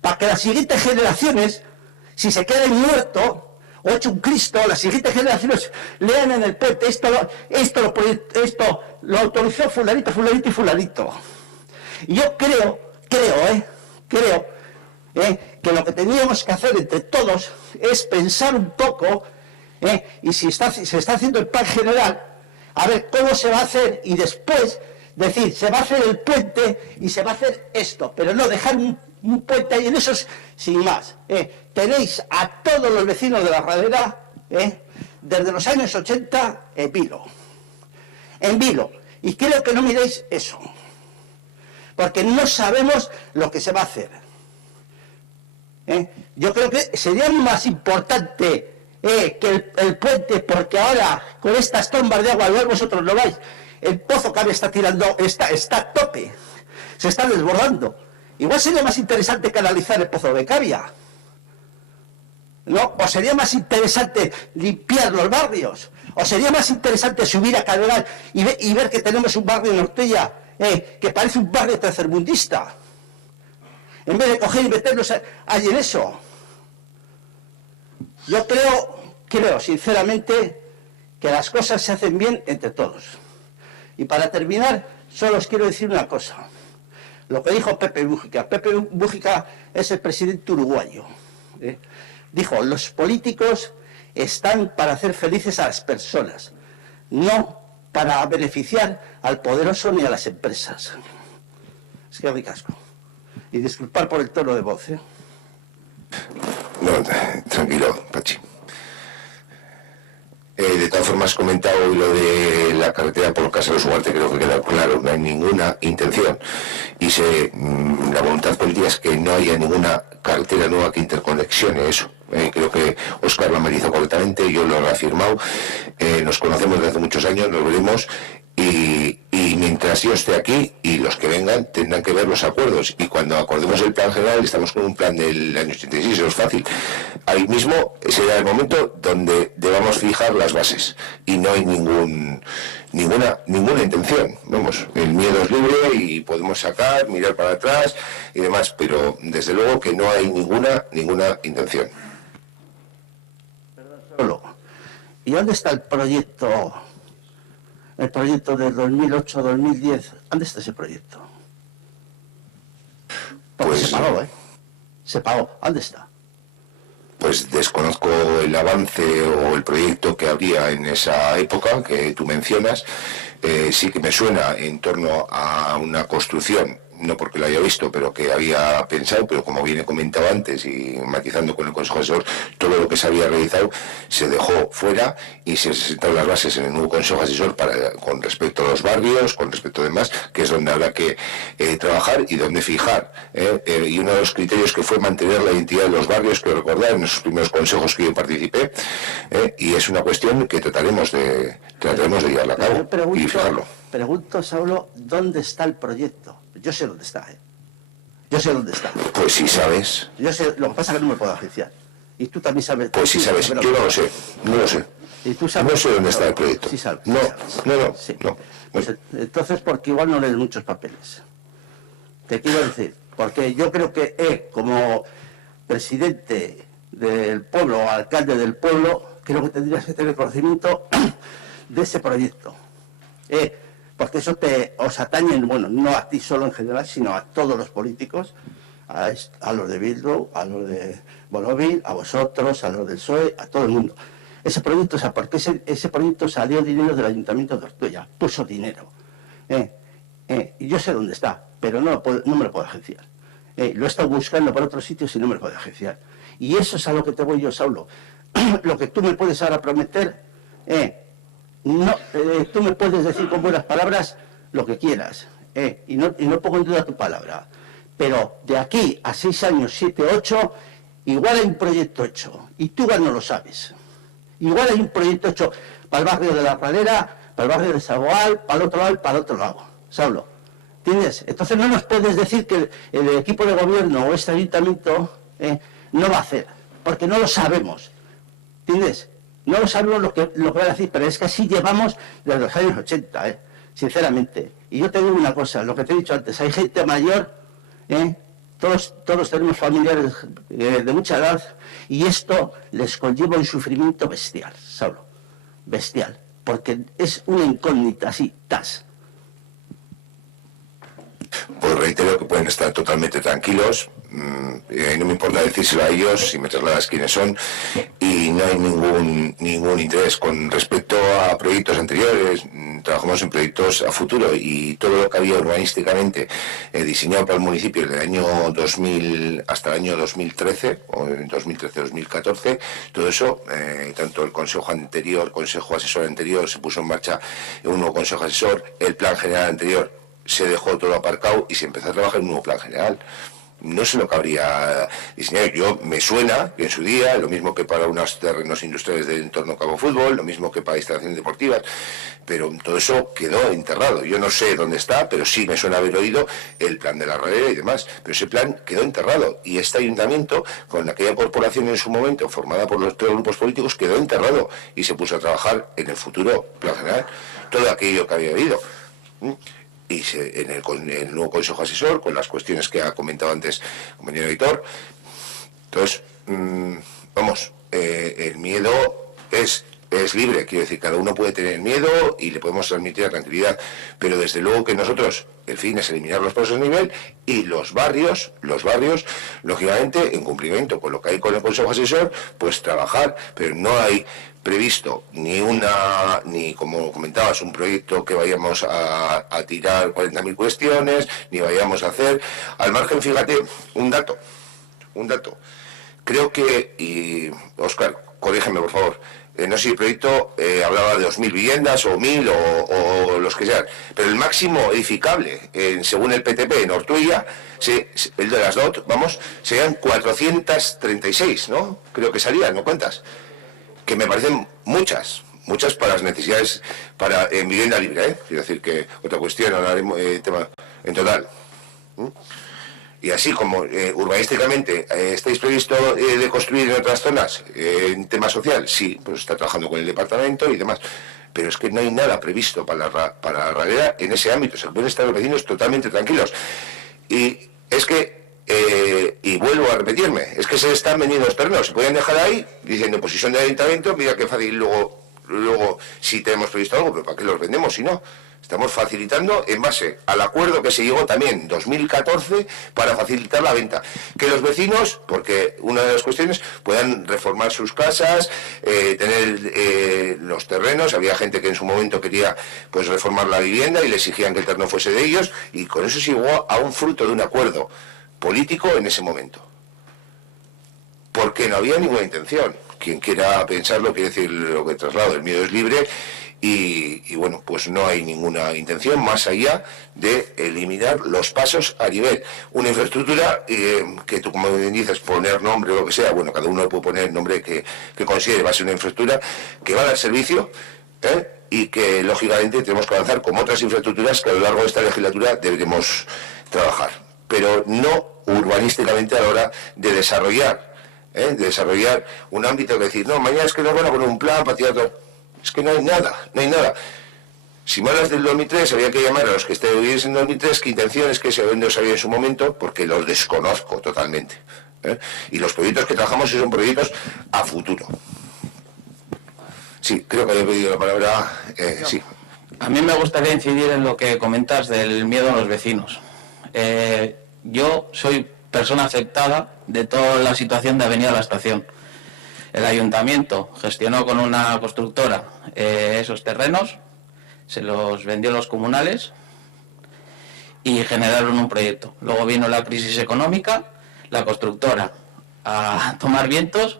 para que las siguientes generaciones, si se queda muerto o hecho un Cristo, las siguientes generaciones lean en el puente, esto lo autorizó fulanito, fulanito y fulanito. Y yo creo que lo que teníamos que hacer entre todos es pensar un poco, y si se está haciendo el plan general, a ver cómo se va a hacer y después decir, se va a hacer el puente y se va a hacer esto, pero no dejar un puente ahí en esos sin más. Tenéis a todos los vecinos de La Galera, desde los años 80, en vilo. Y quiero que no miréis eso, porque no sabemos lo que se va a hacer. Yo creo que sería más importante que el puente, porque ahora con estas trombas de agua, igual vosotros lo vais, el pozo que está tirando está a tope, se está desbordando. Igual sería más interesante canalizar el pozo de Cavia, ¿no? O sería más interesante limpiar los barrios, o sería más interesante subir a Cadegal y ver que tenemos un barrio en Ortuella que parece un barrio tercermundista, en vez de coger y meternos allí en eso. Yo creo sinceramente que las cosas se hacen bien entre todos. Y para terminar, solo os quiero decir una cosa. Lo que dijo Pepe Mújica. Pepe Mújica es el presidente uruguayo. Dijo, los políticos están para hacer felices a las personas, no para beneficiar al poderoso ni a las empresas. Es que ricasco. Y disculpar por el tono de voz, ¿eh? No, tranquilo, Pachi. De todas formas, comentado lo de la carretera por Casa de los Ugarte, creo que queda claro, no hay ninguna intención. Y la voluntad política es que no haya ninguna carretera nueva que interconexione eso. Creo que Óscar lo analizó correctamente, yo lo he afirmado. Nos conocemos desde hace muchos años, nos veremos. Y mientras yo esté aquí y los que vengan tendrán que ver los acuerdos, y cuando acordemos el plan general estamos con un plan del año 86, eso es fácil. Ahí mismo será el momento donde debamos fijar las bases y no hay ninguna intención. Vamos, el miedo es libre y podemos sacar, mirar para atrás y demás, pero desde luego que no hay ninguna intención. Solo. ¿Y dónde está el proyecto? El proyecto del 2008-2010, ¿dónde está ese proyecto? Porque Pues se pagó, ¿eh? Se pagó, ¿dónde está? Pues desconozco el avance o el proyecto que habría en esa época que tú mencionas. Sí que me suena en torno a una construcción, no porque lo haya visto, pero que había pensado, pero como bien he comentado antes y matizando con el Consejo Asesor, todo lo que se había realizado se dejó fuera y se sentaron las bases en el nuevo Consejo Asesor con respecto a los barrios, con respecto a demás, que es donde habrá que trabajar y donde fijar. Y uno de los criterios que fue mantener la identidad de los barrios, que recordar en esos primeros consejos que yo participé, y es una cuestión que trataremos de llevarla a cabo y fijarlo. Pregunto, Saulo, ¿dónde está el proyecto? Yo sé dónde está, ¿eh? Yo sé dónde está. Pues si sabes. Yo sé, lo que pasa es que no me puedo agenciar. Y tú también sabes. Pues si sabes, yo no lo sé, no lo sé. ¿Y tú sabes? No sé dónde está el proyecto. Sí sabes. No, Sí. no. Pues entonces, porque igual no lees muchos papeles. Te quiero decir, porque yo creo que como presidente del pueblo o alcalde del pueblo, creo que tendrías que tener conocimiento de ese proyecto. Porque eso os atañe, bueno, no a ti solo en general, sino a todos los políticos, a los de Bildu, a los de Bonovil, a vosotros, a los del PSOE, a todo el mundo. Ese proyecto, o sea, porque ese proyecto salió dinero del Ayuntamiento de Ortuella, puso dinero. Y yo sé dónde está, pero no me lo puedo agenciar. Lo he estado buscando por otros sitios y no me lo puedo agenciar. Y eso es a lo que te voy yo, Saulo. Lo que tú me puedes ahora prometer, tú me puedes decir con buenas palabras lo que quieras, y no pongo en duda tu palabra. Pero de aquí a 6 años, 7, 8, igual hay un proyecto hecho, y tú igual no lo sabes. Igual hay un proyecto hecho para el barrio de La Pradera, para el barrio de Saboal, para el otro lado y para el otro lado. Saulo, ¿entiendes? Entonces no nos puedes decir que el equipo de gobierno o este ayuntamiento no va a hacer, porque no lo sabemos. ¿Entiendes? No lo sabemos lo que van a decir, pero es que así llevamos desde los años 80, sinceramente. Y yo te digo una cosa, lo que te he dicho antes, hay gente mayor, todos tenemos familiares de mucha edad, y esto les conlleva un sufrimiento bestial, Saulo, bestial, porque es una incógnita así, Pues reitero que pueden estar totalmente tranquilos, no me importa decírselo a ellos si me trasladas quiénes son, y no hay ningún interés con respecto a proyectos anteriores. Trabajamos en proyectos a futuro y todo lo que había urbanísticamente diseñado para el municipio desde el año 2000 hasta el año 2013 o 2013-2014, todo eso, tanto el consejo asesor anterior se puso en marcha un nuevo consejo asesor, el plan general anterior se dejó todo aparcado y se empezó a trabajar en un nuevo plan general. No sé lo que habría diseñado. Yo me suena que en su día, lo mismo que para unos terrenos industriales del entorno Cabo Fútbol, lo mismo que para instalaciones deportivas, pero todo eso quedó enterrado. Yo no sé dónde está, pero sí me suena haber oído el plan de la Radera y demás, pero ese plan quedó enterrado y este ayuntamiento, con aquella corporación en su momento formada por los tres grupos políticos, quedó enterrado y se puso a trabajar en el futuro plan general, todo aquello que había habido. Y en el nuevo Consejo Asesor, con las cuestiones que ha comentado antes el compañero Aitor. Entonces, el miedo es es libre, quiero decir, cada uno puede tener miedo y le podemos transmitir la tranquilidad, pero desde luego que nosotros, el fin es eliminar los pasos de nivel y los barrios, lógicamente, en cumplimiento con lo que hay con el Consejo Asesor, pues trabajar, pero no hay previsto ni como comentabas, un proyecto que vayamos a tirar 40.000 cuestiones, ni vayamos a hacer, al margen, fíjate, un dato, creo que, y Óscar, corrígeme por favor, no sé si el proyecto hablaba de 2.000 viviendas o 1.000 o los que sean, pero el máximo edificable, según el PTP en Ortuella, el de las DOT, serían 436, ¿no? Creo que salían, ¿no cuentas? Que me parecen muchas para las necesidades en vivienda libre, ¿eh? Es decir, que otra cuestión, hablaremos tema en total. Y así como urbanísticamente estáis previsto de construir en otras zonas en tema social, sí, pues está trabajando con el departamento y demás, pero es que no hay nada previsto para la ralera en ese ámbito, se pueden estar los vecinos totalmente tranquilos. Y es que y vuelvo a repetirme, es que se están vendiendo los terrenos, se pueden dejar ahí diciendo, pues si son del ayuntamiento, mira qué fácil, luego si tenemos previsto algo, pero ¿para qué los vendemos si no? Estamos facilitando en base al acuerdo que se llegó también en 2014 para facilitar la venta. Que los vecinos, porque una de las cuestiones, puedan reformar sus casas, tener los terrenos. Había gente que en su momento quería pues reformar la vivienda y le exigían que el terreno fuese de ellos, y con eso se llegó a un fruto de un acuerdo político en ese momento. Porque no había ninguna intención. Quien quiera pensarlo, quiere decir lo que traslado, el miedo es libre. Y bueno, pues no hay ninguna intención más allá de eliminar los pasos a nivel. Una infraestructura que tú, como bien dices, poner nombre o lo que sea, bueno, cada uno puede poner el nombre que considere, va a ser una infraestructura que va a dar servicio, y que lógicamente tenemos que avanzar como otras infraestructuras que a lo largo de esta legislatura deberemos trabajar, pero no urbanísticamente a la hora de desarrollar un ámbito que decir, no, mañana es que nos van a poner un plan para tirar todo. Es que no hay nada. Si me hablas del 2003, había que llamar a los que estuviesen en 2003, qué intenciones, que se había en su momento, porque los desconozco totalmente. Y los proyectos que trabajamos son proyectos a futuro. Sí, creo que había pedido la palabra. Sí. A mí me gustaría incidir en lo que comentas del miedo a los vecinos. Yo soy persona afectada de toda la situación de Avenida La Estación. El ayuntamiento gestionó con una constructora esos terrenos, se los vendió a los comunales y generaron un proyecto. Luego vino la crisis económica, la constructora a tomar vientos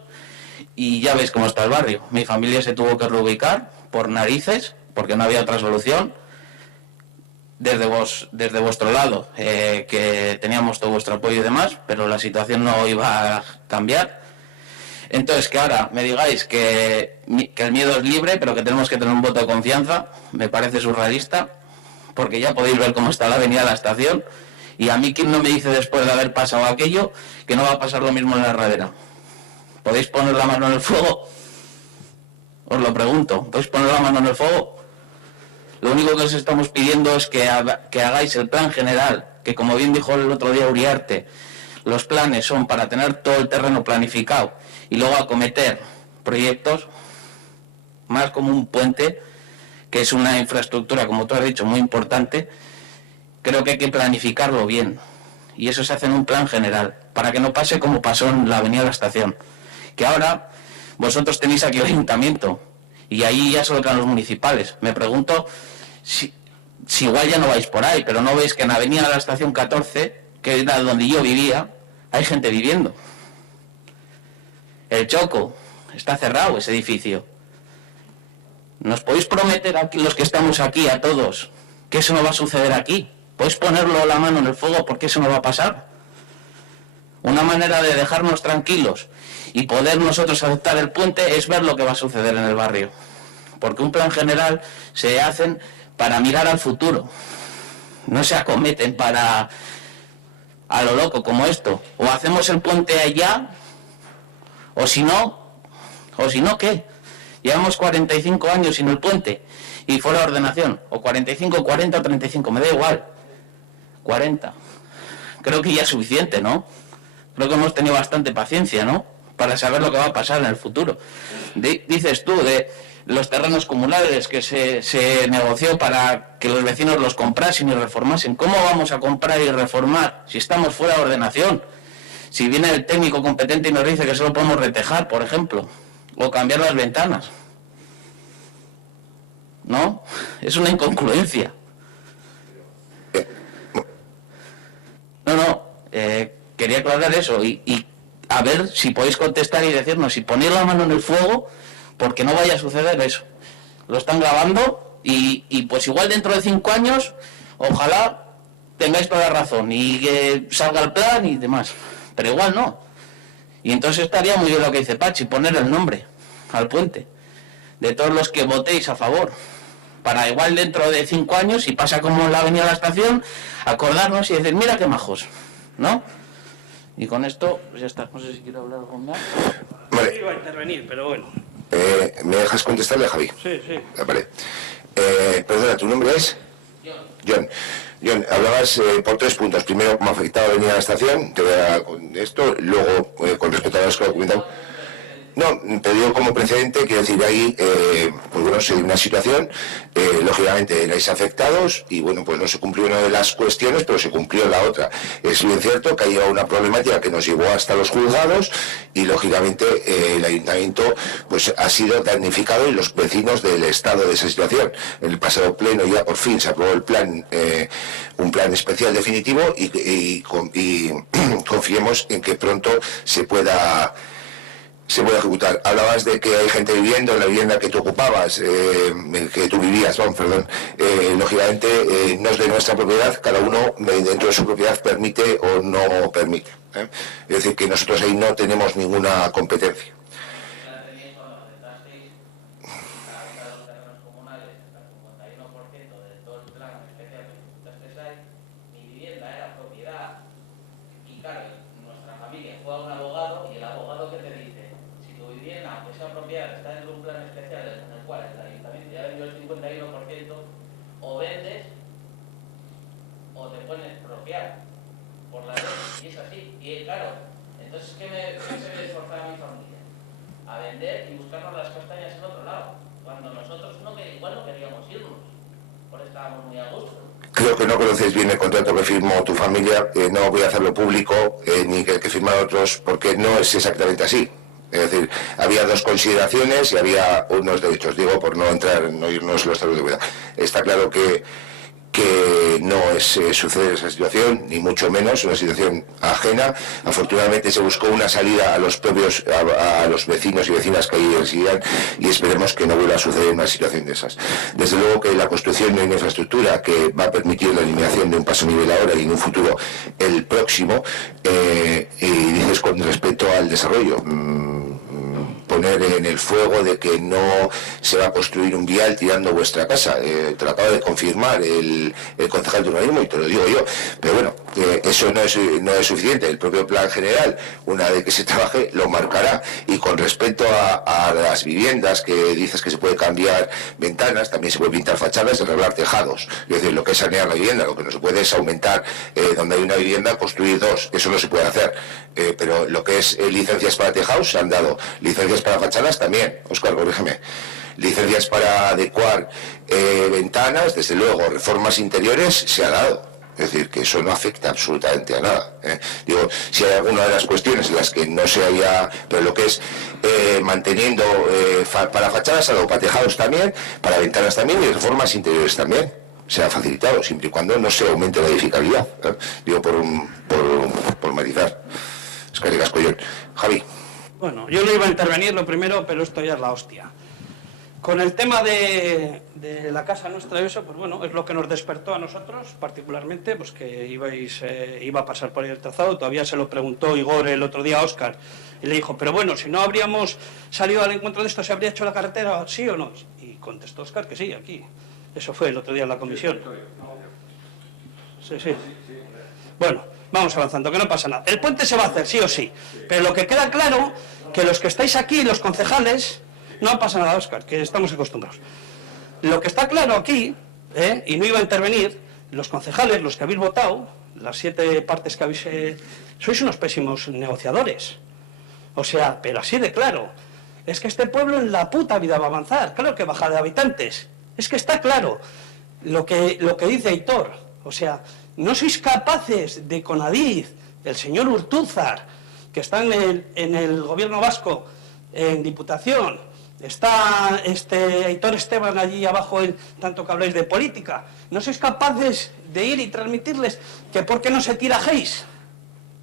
y ya veis cómo está el barrio. Mi familia se tuvo que reubicar por narices porque no había otra solución. Desde vuestro lado, que teníamos todo vuestro apoyo y demás, pero la situación no iba a cambiar. Entonces, que ahora me digáis que el miedo es libre, pero que tenemos que tener un voto de confianza, me parece surrealista, porque ya podéis ver cómo está la Avenida La Estación, y a mí, ¿quién no me dice después de haber pasado aquello que no va a pasar lo mismo en la herradera? ¿Podéis poner la mano en el fuego? Os lo pregunto, ¿podéis poner la mano en el fuego? Lo único que os estamos pidiendo es que hagáis el plan general, que como bien dijo el otro día Uriarte, los planes son para tener todo el terreno planificado y luego acometer proyectos más como un puente, que es una infraestructura, como tú has dicho, muy importante. Creo que hay que planificarlo bien y eso se hace en un plan general, para que no pase como pasó en la Avenida La Estación, que ahora vosotros tenéis aquí el ayuntamiento y ahí ya solo quedan los municipales. Me pregunto si igual ya no vais por ahí, pero no veis que en Avenida La Estación 14, que era donde yo vivía, hay gente viviendo. El Choco, está cerrado ese edificio. ¿Nos podéis prometer aquí, los que estamos aquí, a todos, que eso no va a suceder aquí? ¿Podéis ponerlo la mano en el fuego porque eso no va a pasar? Una manera de dejarnos tranquilos y poder nosotros adoptar el puente es ver lo que va a suceder en el barrio. Porque un plan general se hacen para mirar al futuro. No se acometen para a lo loco como esto. O hacemos el puente allá, o si no, ¿qué? Llevamos 45 años sin el puente y fuera ordenación. O 45, 40 o 35, me da igual. 40. Creo que ya es suficiente, ¿no? Creo que hemos tenido bastante paciencia, ¿no? Para saber lo que va a pasar en el futuro. dices tú, de los terrenos comunales que se negoció para que los vecinos los comprasen y reformasen. ¿Cómo vamos a comprar y reformar si estamos fuera de ordenación? Si viene el técnico competente y nos dice que solo podemos retejar, por ejemplo, o cambiar las ventanas. ¿No? Es una incongruencia. No, quería aclarar eso y a ver si podéis contestar y decirnos si ponéis la mano en el fuego porque no vaya a suceder eso. Lo están grabando y pues igual dentro de 5 años ojalá tengáis toda la razón y que salga el plan y demás, pero igual no. Y entonces estaría muy bien lo que dice Pachi, poner el nombre al puente de todos los que votéis a favor, para igual dentro de 5 años, si pasa como en la avenida de la Estación, acordarnos y decir, mira qué majos, ¿no? Y con esto, pues ya está. No sé si quiero hablar algo más. Vale. Iba a intervenir, pero bueno. ¿Me dejas contestarle, Javi? Sí, sí. Vale. Perdona, ¿tu nombre es? John. John, hablabas por 3 puntos. Primero, cómo afectaba venir a la estación, te voy a con esto. Luego, con respecto a los que he documentado. No, te digo como precedente, quiero decir, ahí, pues bueno, se dio una situación, lógicamente erais afectados y bueno, pues no se cumplió una de las cuestiones, pero se cumplió la otra. Es bien cierto que ha llegado una problemática que nos llevó hasta los juzgados y lógicamente el ayuntamiento pues ha sido damnificado y los vecinos del estado de esa situación. En el pasado pleno ya por fin se aprobó el plan, un plan especial definitivo y confiemos en que pronto se pueda ejecutar. Hablabas de que hay gente viviendo en la vivienda que tú ocupabas, que tú vivías, lógicamente no es de nuestra propiedad, cada uno dentro de su propiedad permite o no permite. Es decir, que nosotros ahí no tenemos ninguna competencia. O vendes o te pones expropiar por la ley, y es así. Y claro, entonces ¿qué se me esforzaba a mi familia? A vender y buscarnos las castañas en otro lado, cuando nosotros igual no queríamos irnos, porque estábamos muy a gusto. Creo que no conocéis bien el contrato que firmó tu familia, no voy a hacerlo público, ni que firmaron otros, porque no es exactamente así. Es decir, había 2 consideraciones y había unos derechos, digo, por no entrar, no irnos a los estados de vida. Está claro que no es suceder esa situación, ni mucho menos, una situación ajena. Afortunadamente se buscó una salida a los propios, a los vecinos y vecinas que ahí residían y esperemos que no vuelva a suceder una situación de esas. Desde luego que la construcción de una infraestructura que va a permitir la eliminación de un paso nivel ahora y en un futuro el próximo, y dices con respecto al desarrollo, poner en el fuego de que no se va a construir un vial tirando vuestra casa. Trataba de confirmar el concejal de urbanismo y te lo digo yo, pero bueno, eso no es suficiente. El propio plan general, una vez que se trabaje, lo marcará. Y con respecto a las viviendas, que dices que se puede cambiar ventanas, también se puede pintar fachadas y arreglar tejados. Es decir, lo que es sanear la vivienda, lo que no se puede es aumentar donde hay una vivienda, construir 2, eso no se puede hacer. Pero lo que es licencias para tejados se han dado, licencias para fachadas también, Óscar, corrígeme. Licencias para adecuar ventanas, desde luego, reformas interiores se ha dado. Es decir, que eso no afecta absolutamente a nada. Digo, si hay alguna de las cuestiones en las que no se haya, pero lo que es manteniendo para fachadas, para tejados también, para ventanas también y reformas interiores también. Se ha facilitado, siempre y cuando no se aumente la edificabilidad. Digo, por matizar. Es que digas, collón. Javi. Bueno, yo no iba a intervenir lo primero, pero esto ya es la hostia. Con el tema de la casa nuestra y eso, pues bueno, es lo que nos despertó a nosotros, particularmente, pues que iba a pasar por ahí el trazado. Todavía se lo preguntó Igor el otro día a Óscar, y le dijo, pero bueno, si no habríamos salido al encuentro de esto, ¿se habría hecho la carretera, sí o no? Y contestó Óscar que sí, aquí. Eso fue el otro día en la comisión. Sí, sí. Bueno, vamos avanzando, que no pasa nada. El puente se va a hacer, sí o sí. Pero lo que queda claro, que los que estáis aquí, los concejales, no pasa nada, Óscar, que estamos acostumbrados. Lo que está claro aquí, y no iba a intervenir, los concejales, los que habéis votado, las 7 partes que habéis... sois unos pésimos negociadores. O sea, pero así de claro. Es que este pueblo en la puta vida va a avanzar. Claro que baja de habitantes. Es que está claro lo que dice Aitor. O sea, no sois capaces de con Adif, el señor Urtúzar, que está en el gobierno vasco, en Diputación, está Aitor Esteban allí abajo, tanto que habláis de política, no sois capaces de ir y transmitirles que por qué no se tira Geis.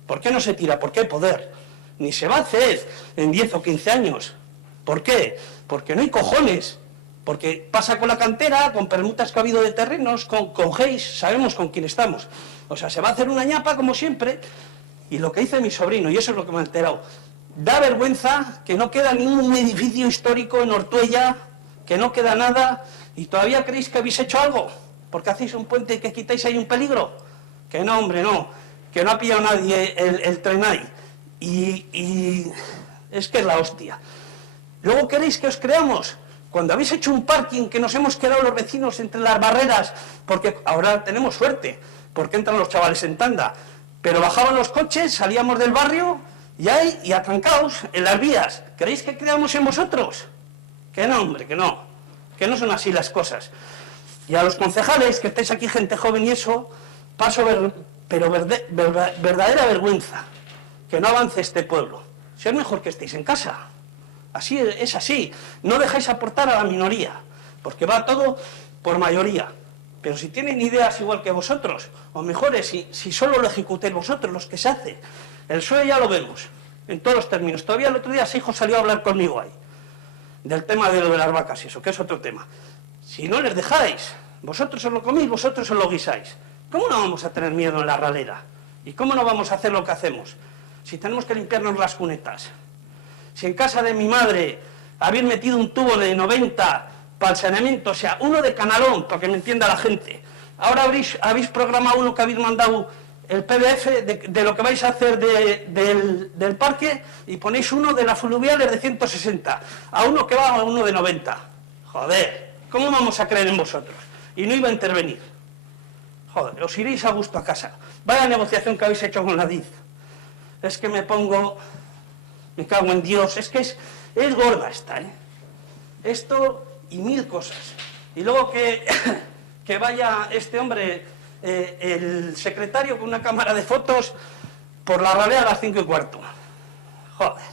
¿Por qué no se tira? Porque hay poder. Ni se va a hacer en 10 o 15 años. ¿Por qué? Porque no hay cojones. Porque pasa con la cantera, con permutas que ha habido de terrenos, con Geis, sabemos con quién estamos. O sea, se va a hacer una ñapa como siempre. Y lo que dice mi sobrino, y eso es lo que me ha enterado, da vergüenza que no queda ningún edificio histórico en Ortuella, que no queda nada, y todavía creéis que habéis hecho algo, porque hacéis un puente y que quitáis ahí un peligro. Que no, hombre, no, que no ha pillado nadie el tren ahí. Y es que es la hostia. Luego queréis que os creamos, cuando habéis hecho un parking que nos hemos quedado los vecinos entre las barreras, porque ahora tenemos suerte, porque entran los chavales en tanda, pero bajaban los coches, salíamos del barrio y atrancados en las vías. ¿Queréis que creamos en vosotros? Que no, hombre, que no son así las cosas. Y a los concejales, que estáis aquí, gente joven y eso, pero verdadera vergüenza que no avance este pueblo. Si es mejor que estéis en casa. Así es así. No dejáis aportar a la minoría, porque va todo por mayoría. Pero si tienen ideas igual que vosotros, o mejores, si solo lo ejecutéis vosotros, los que se hace. El PSOE ya lo vemos, en todos los términos. Todavía el otro día Seijo salió a hablar conmigo ahí, del tema de lo de las vacas y eso, que es otro tema. Si no les dejáis, vosotros os lo coméis, vosotros os lo guisáis. ¿Cómo no vamos a tener miedo en la ralera? ¿Y cómo no vamos a hacer lo que hacemos? Si tenemos que limpiarnos las cunetas. Si en casa de mi madre habéis metido un tubo de 90 para el saneamiento, o sea, uno de canalón, para que me entienda la gente. Ahora habéis programado uno que habéis mandado el PDF de lo que vais a hacer del parque y ponéis uno de las fluviales de 160, a uno que va a uno de 90. Joder, ¿cómo vamos a creer en vosotros? Y no iba a intervenir. Joder, os iréis a gusto a casa. Vaya negociación que habéis hecho con la DIF. Es que me cago en Dios, es que es gorda esta, ¿eh? Esto y mil cosas. Y luego que vaya este hombre, el secretario, con una cámara de fotos por la ralea a las 5:15. Joder,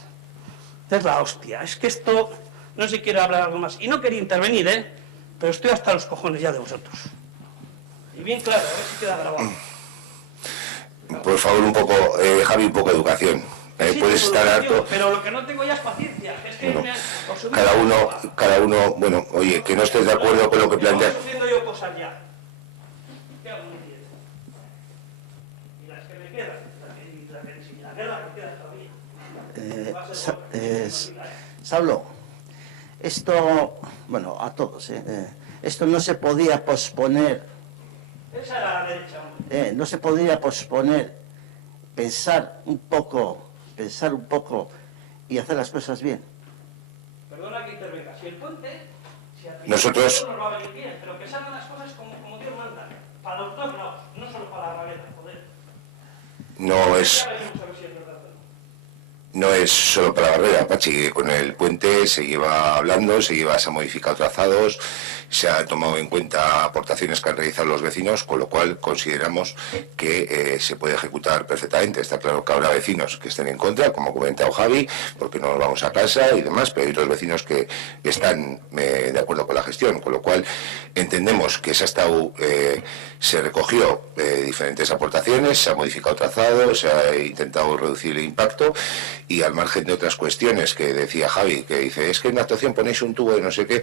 es la hostia. Es que esto, no sé si quiere hablar algo más. Y no quería intervenir, pero estoy hasta los cojones ya de vosotros. Y bien claro, a ver si queda grabado. Por favor, un poco, Javi, un poco de educación. Sí, puedes estar harto. Pero lo que no tengo ya es paciencia. Es que Bueno, cada uno, bueno, oye, que no estés de acuerdo con lo que planteas. Estoy sufriendo yo cosas ya. ¿Qué hago? Y las que me quedan, la guerra que queda todavía. Saulo, esto, bueno, a todos, esto no se podía posponer. Esa era la derecha, hombre. No se podía posponer, pensar un poco y hacer las cosas bien. Perdona que intervenga. Si el puente, si al final Nosotros nos va a venir bien, pero que salgan las cosas como Dios manda. Para los dos lados, no solo para la ralera, joder. no es... Ya veremos a ver si es verdad o no. No es solo para la barrera, Pachi, con el puente se lleva hablando, se ha modificado trazados, se han tomado en cuenta aportaciones que han realizado los vecinos, con lo cual consideramos que se puede ejecutar perfectamente. Está claro que habrá vecinos que estén en contra, como ha comentado Javi, porque no nos vamos a casa y demás, pero hay otros vecinos que están de acuerdo con la gestión, con lo cual entendemos que se recogió diferentes aportaciones, se ha modificado trazado, se ha intentado reducir el impacto. Y al margen de otras cuestiones que decía Javi, que dice, es que en la actuación ponéis un tubo de no sé qué.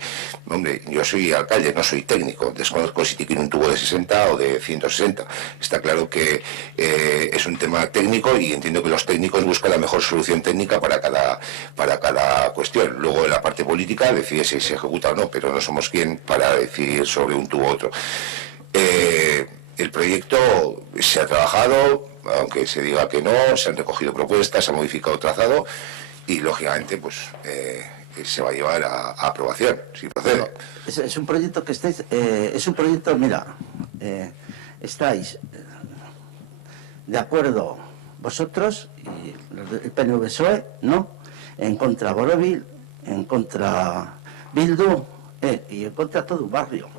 Hombre, yo soy alcalde, no soy técnico, desconozco si tiene un tubo de 60 o de 160. Está claro que es un tema técnico y entiendo que los técnicos buscan la mejor solución técnica para cada cuestión. Luego en la parte política decide si se ejecuta o no, pero no somos quien para decidir sobre un tubo u otro. El proyecto se ha trabajado, aunque se diga que no, se han recogido propuestas, se ha modificado trazado y lógicamente pues se va a llevar a aprobación, si procede. Bueno, es un proyecto que estáis, es un proyecto, mira, estáis de acuerdo vosotros y el PNV-PSOE, ¿no? En contra Borovil, en contra Bildu y en contra todo un barrio.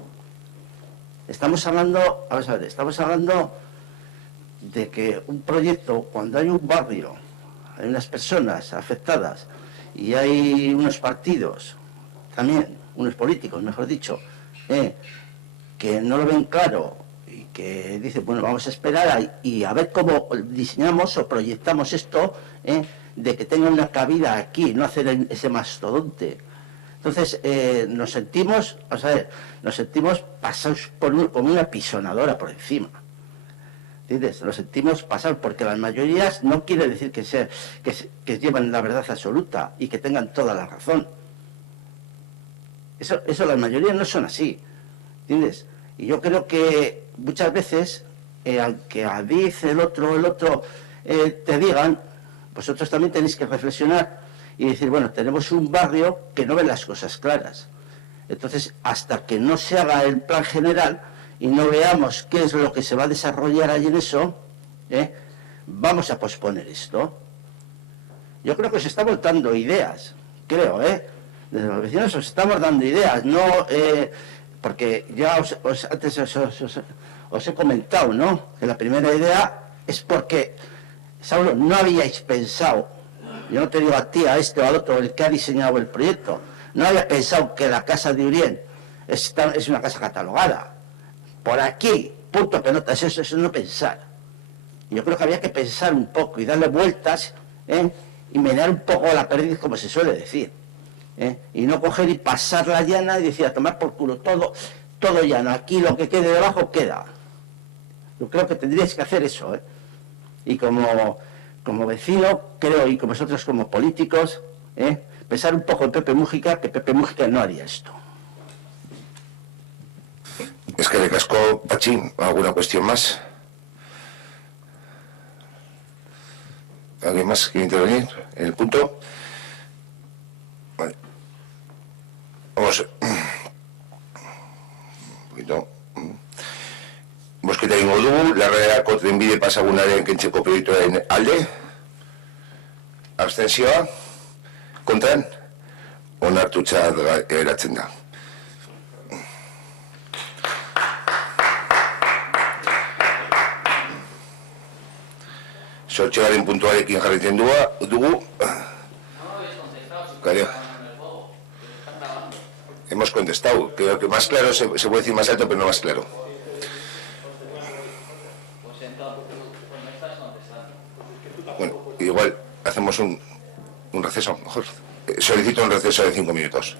Estamos hablando, vamos a ver, estamos hablando de que un proyecto, cuando hay un barrio, hay unas personas afectadas y hay unos partidos, también unos políticos, mejor dicho, que no lo ven claro y que dicen, bueno, vamos a esperar y a ver cómo diseñamos o proyectamos esto, de que tenga una cabida aquí, no hacer ese mastodonte. Entonces nos sentimos, vamos a ver, nos sentimos pasados como una pisonadora por encima. ¿Entiendes? Lo sentimos pasar porque las mayorías no quiere decir que llevan la verdad absoluta y que tengan toda la razón. Eso las mayorías no son así. ¿Entiendes? Y yo creo que muchas veces, aunque Adif, el otro, te digan, vosotros también tenéis que reflexionar y decir, bueno, tenemos un barrio que no ve las cosas claras. Entonces, hasta que no se haga el plan general y no veamos qué es lo que se va a desarrollar allí en eso, vamos a posponer esto. Yo creo que se está voltando ideas, creo, desde los vecinos os estamos dando ideas, no, porque ya antes os he comentado, ¿no? Que la primera idea es porque, Saulo, no habíais pensado, yo no te digo a ti, a este o al otro, el que ha diseñado el proyecto, no había pensado que la casa de Urien es una casa catalogada. Por aquí, punto pelota, eso es no pensar. Yo creo que había que pensar un poco y darle vueltas, y menear un poco la perdiz, como se suele decir. Y no coger y pasar la llana y decir, a tomar por culo todo llano, aquí lo que quede debajo queda. Yo creo que tendríais que hacer eso, Y como vecino, creo, y como vosotros como políticos, pensar un poco en Pepe Mújica, que Pepe Mújica no haría esto. Es que le casco, Pachi, ¿alguna cuestión más? ¿Alguien más quiere intervenir en el punto? Vale. Vamos. Un poquito. Bozketa egingo dugu, Larraerako trenbide pasagunaren kentzeko proiektuaren alde. Abstentzioa. Kontran. Onartutzat geratzen da. Zortzigarren puntuarekin jarraitzen dugu. Hemos contestado. Creo que más claro se puede decir más alto, pero no más claro. Bueno, igual hacemos un receso, mejor. Solicito un receso de 5 minutos.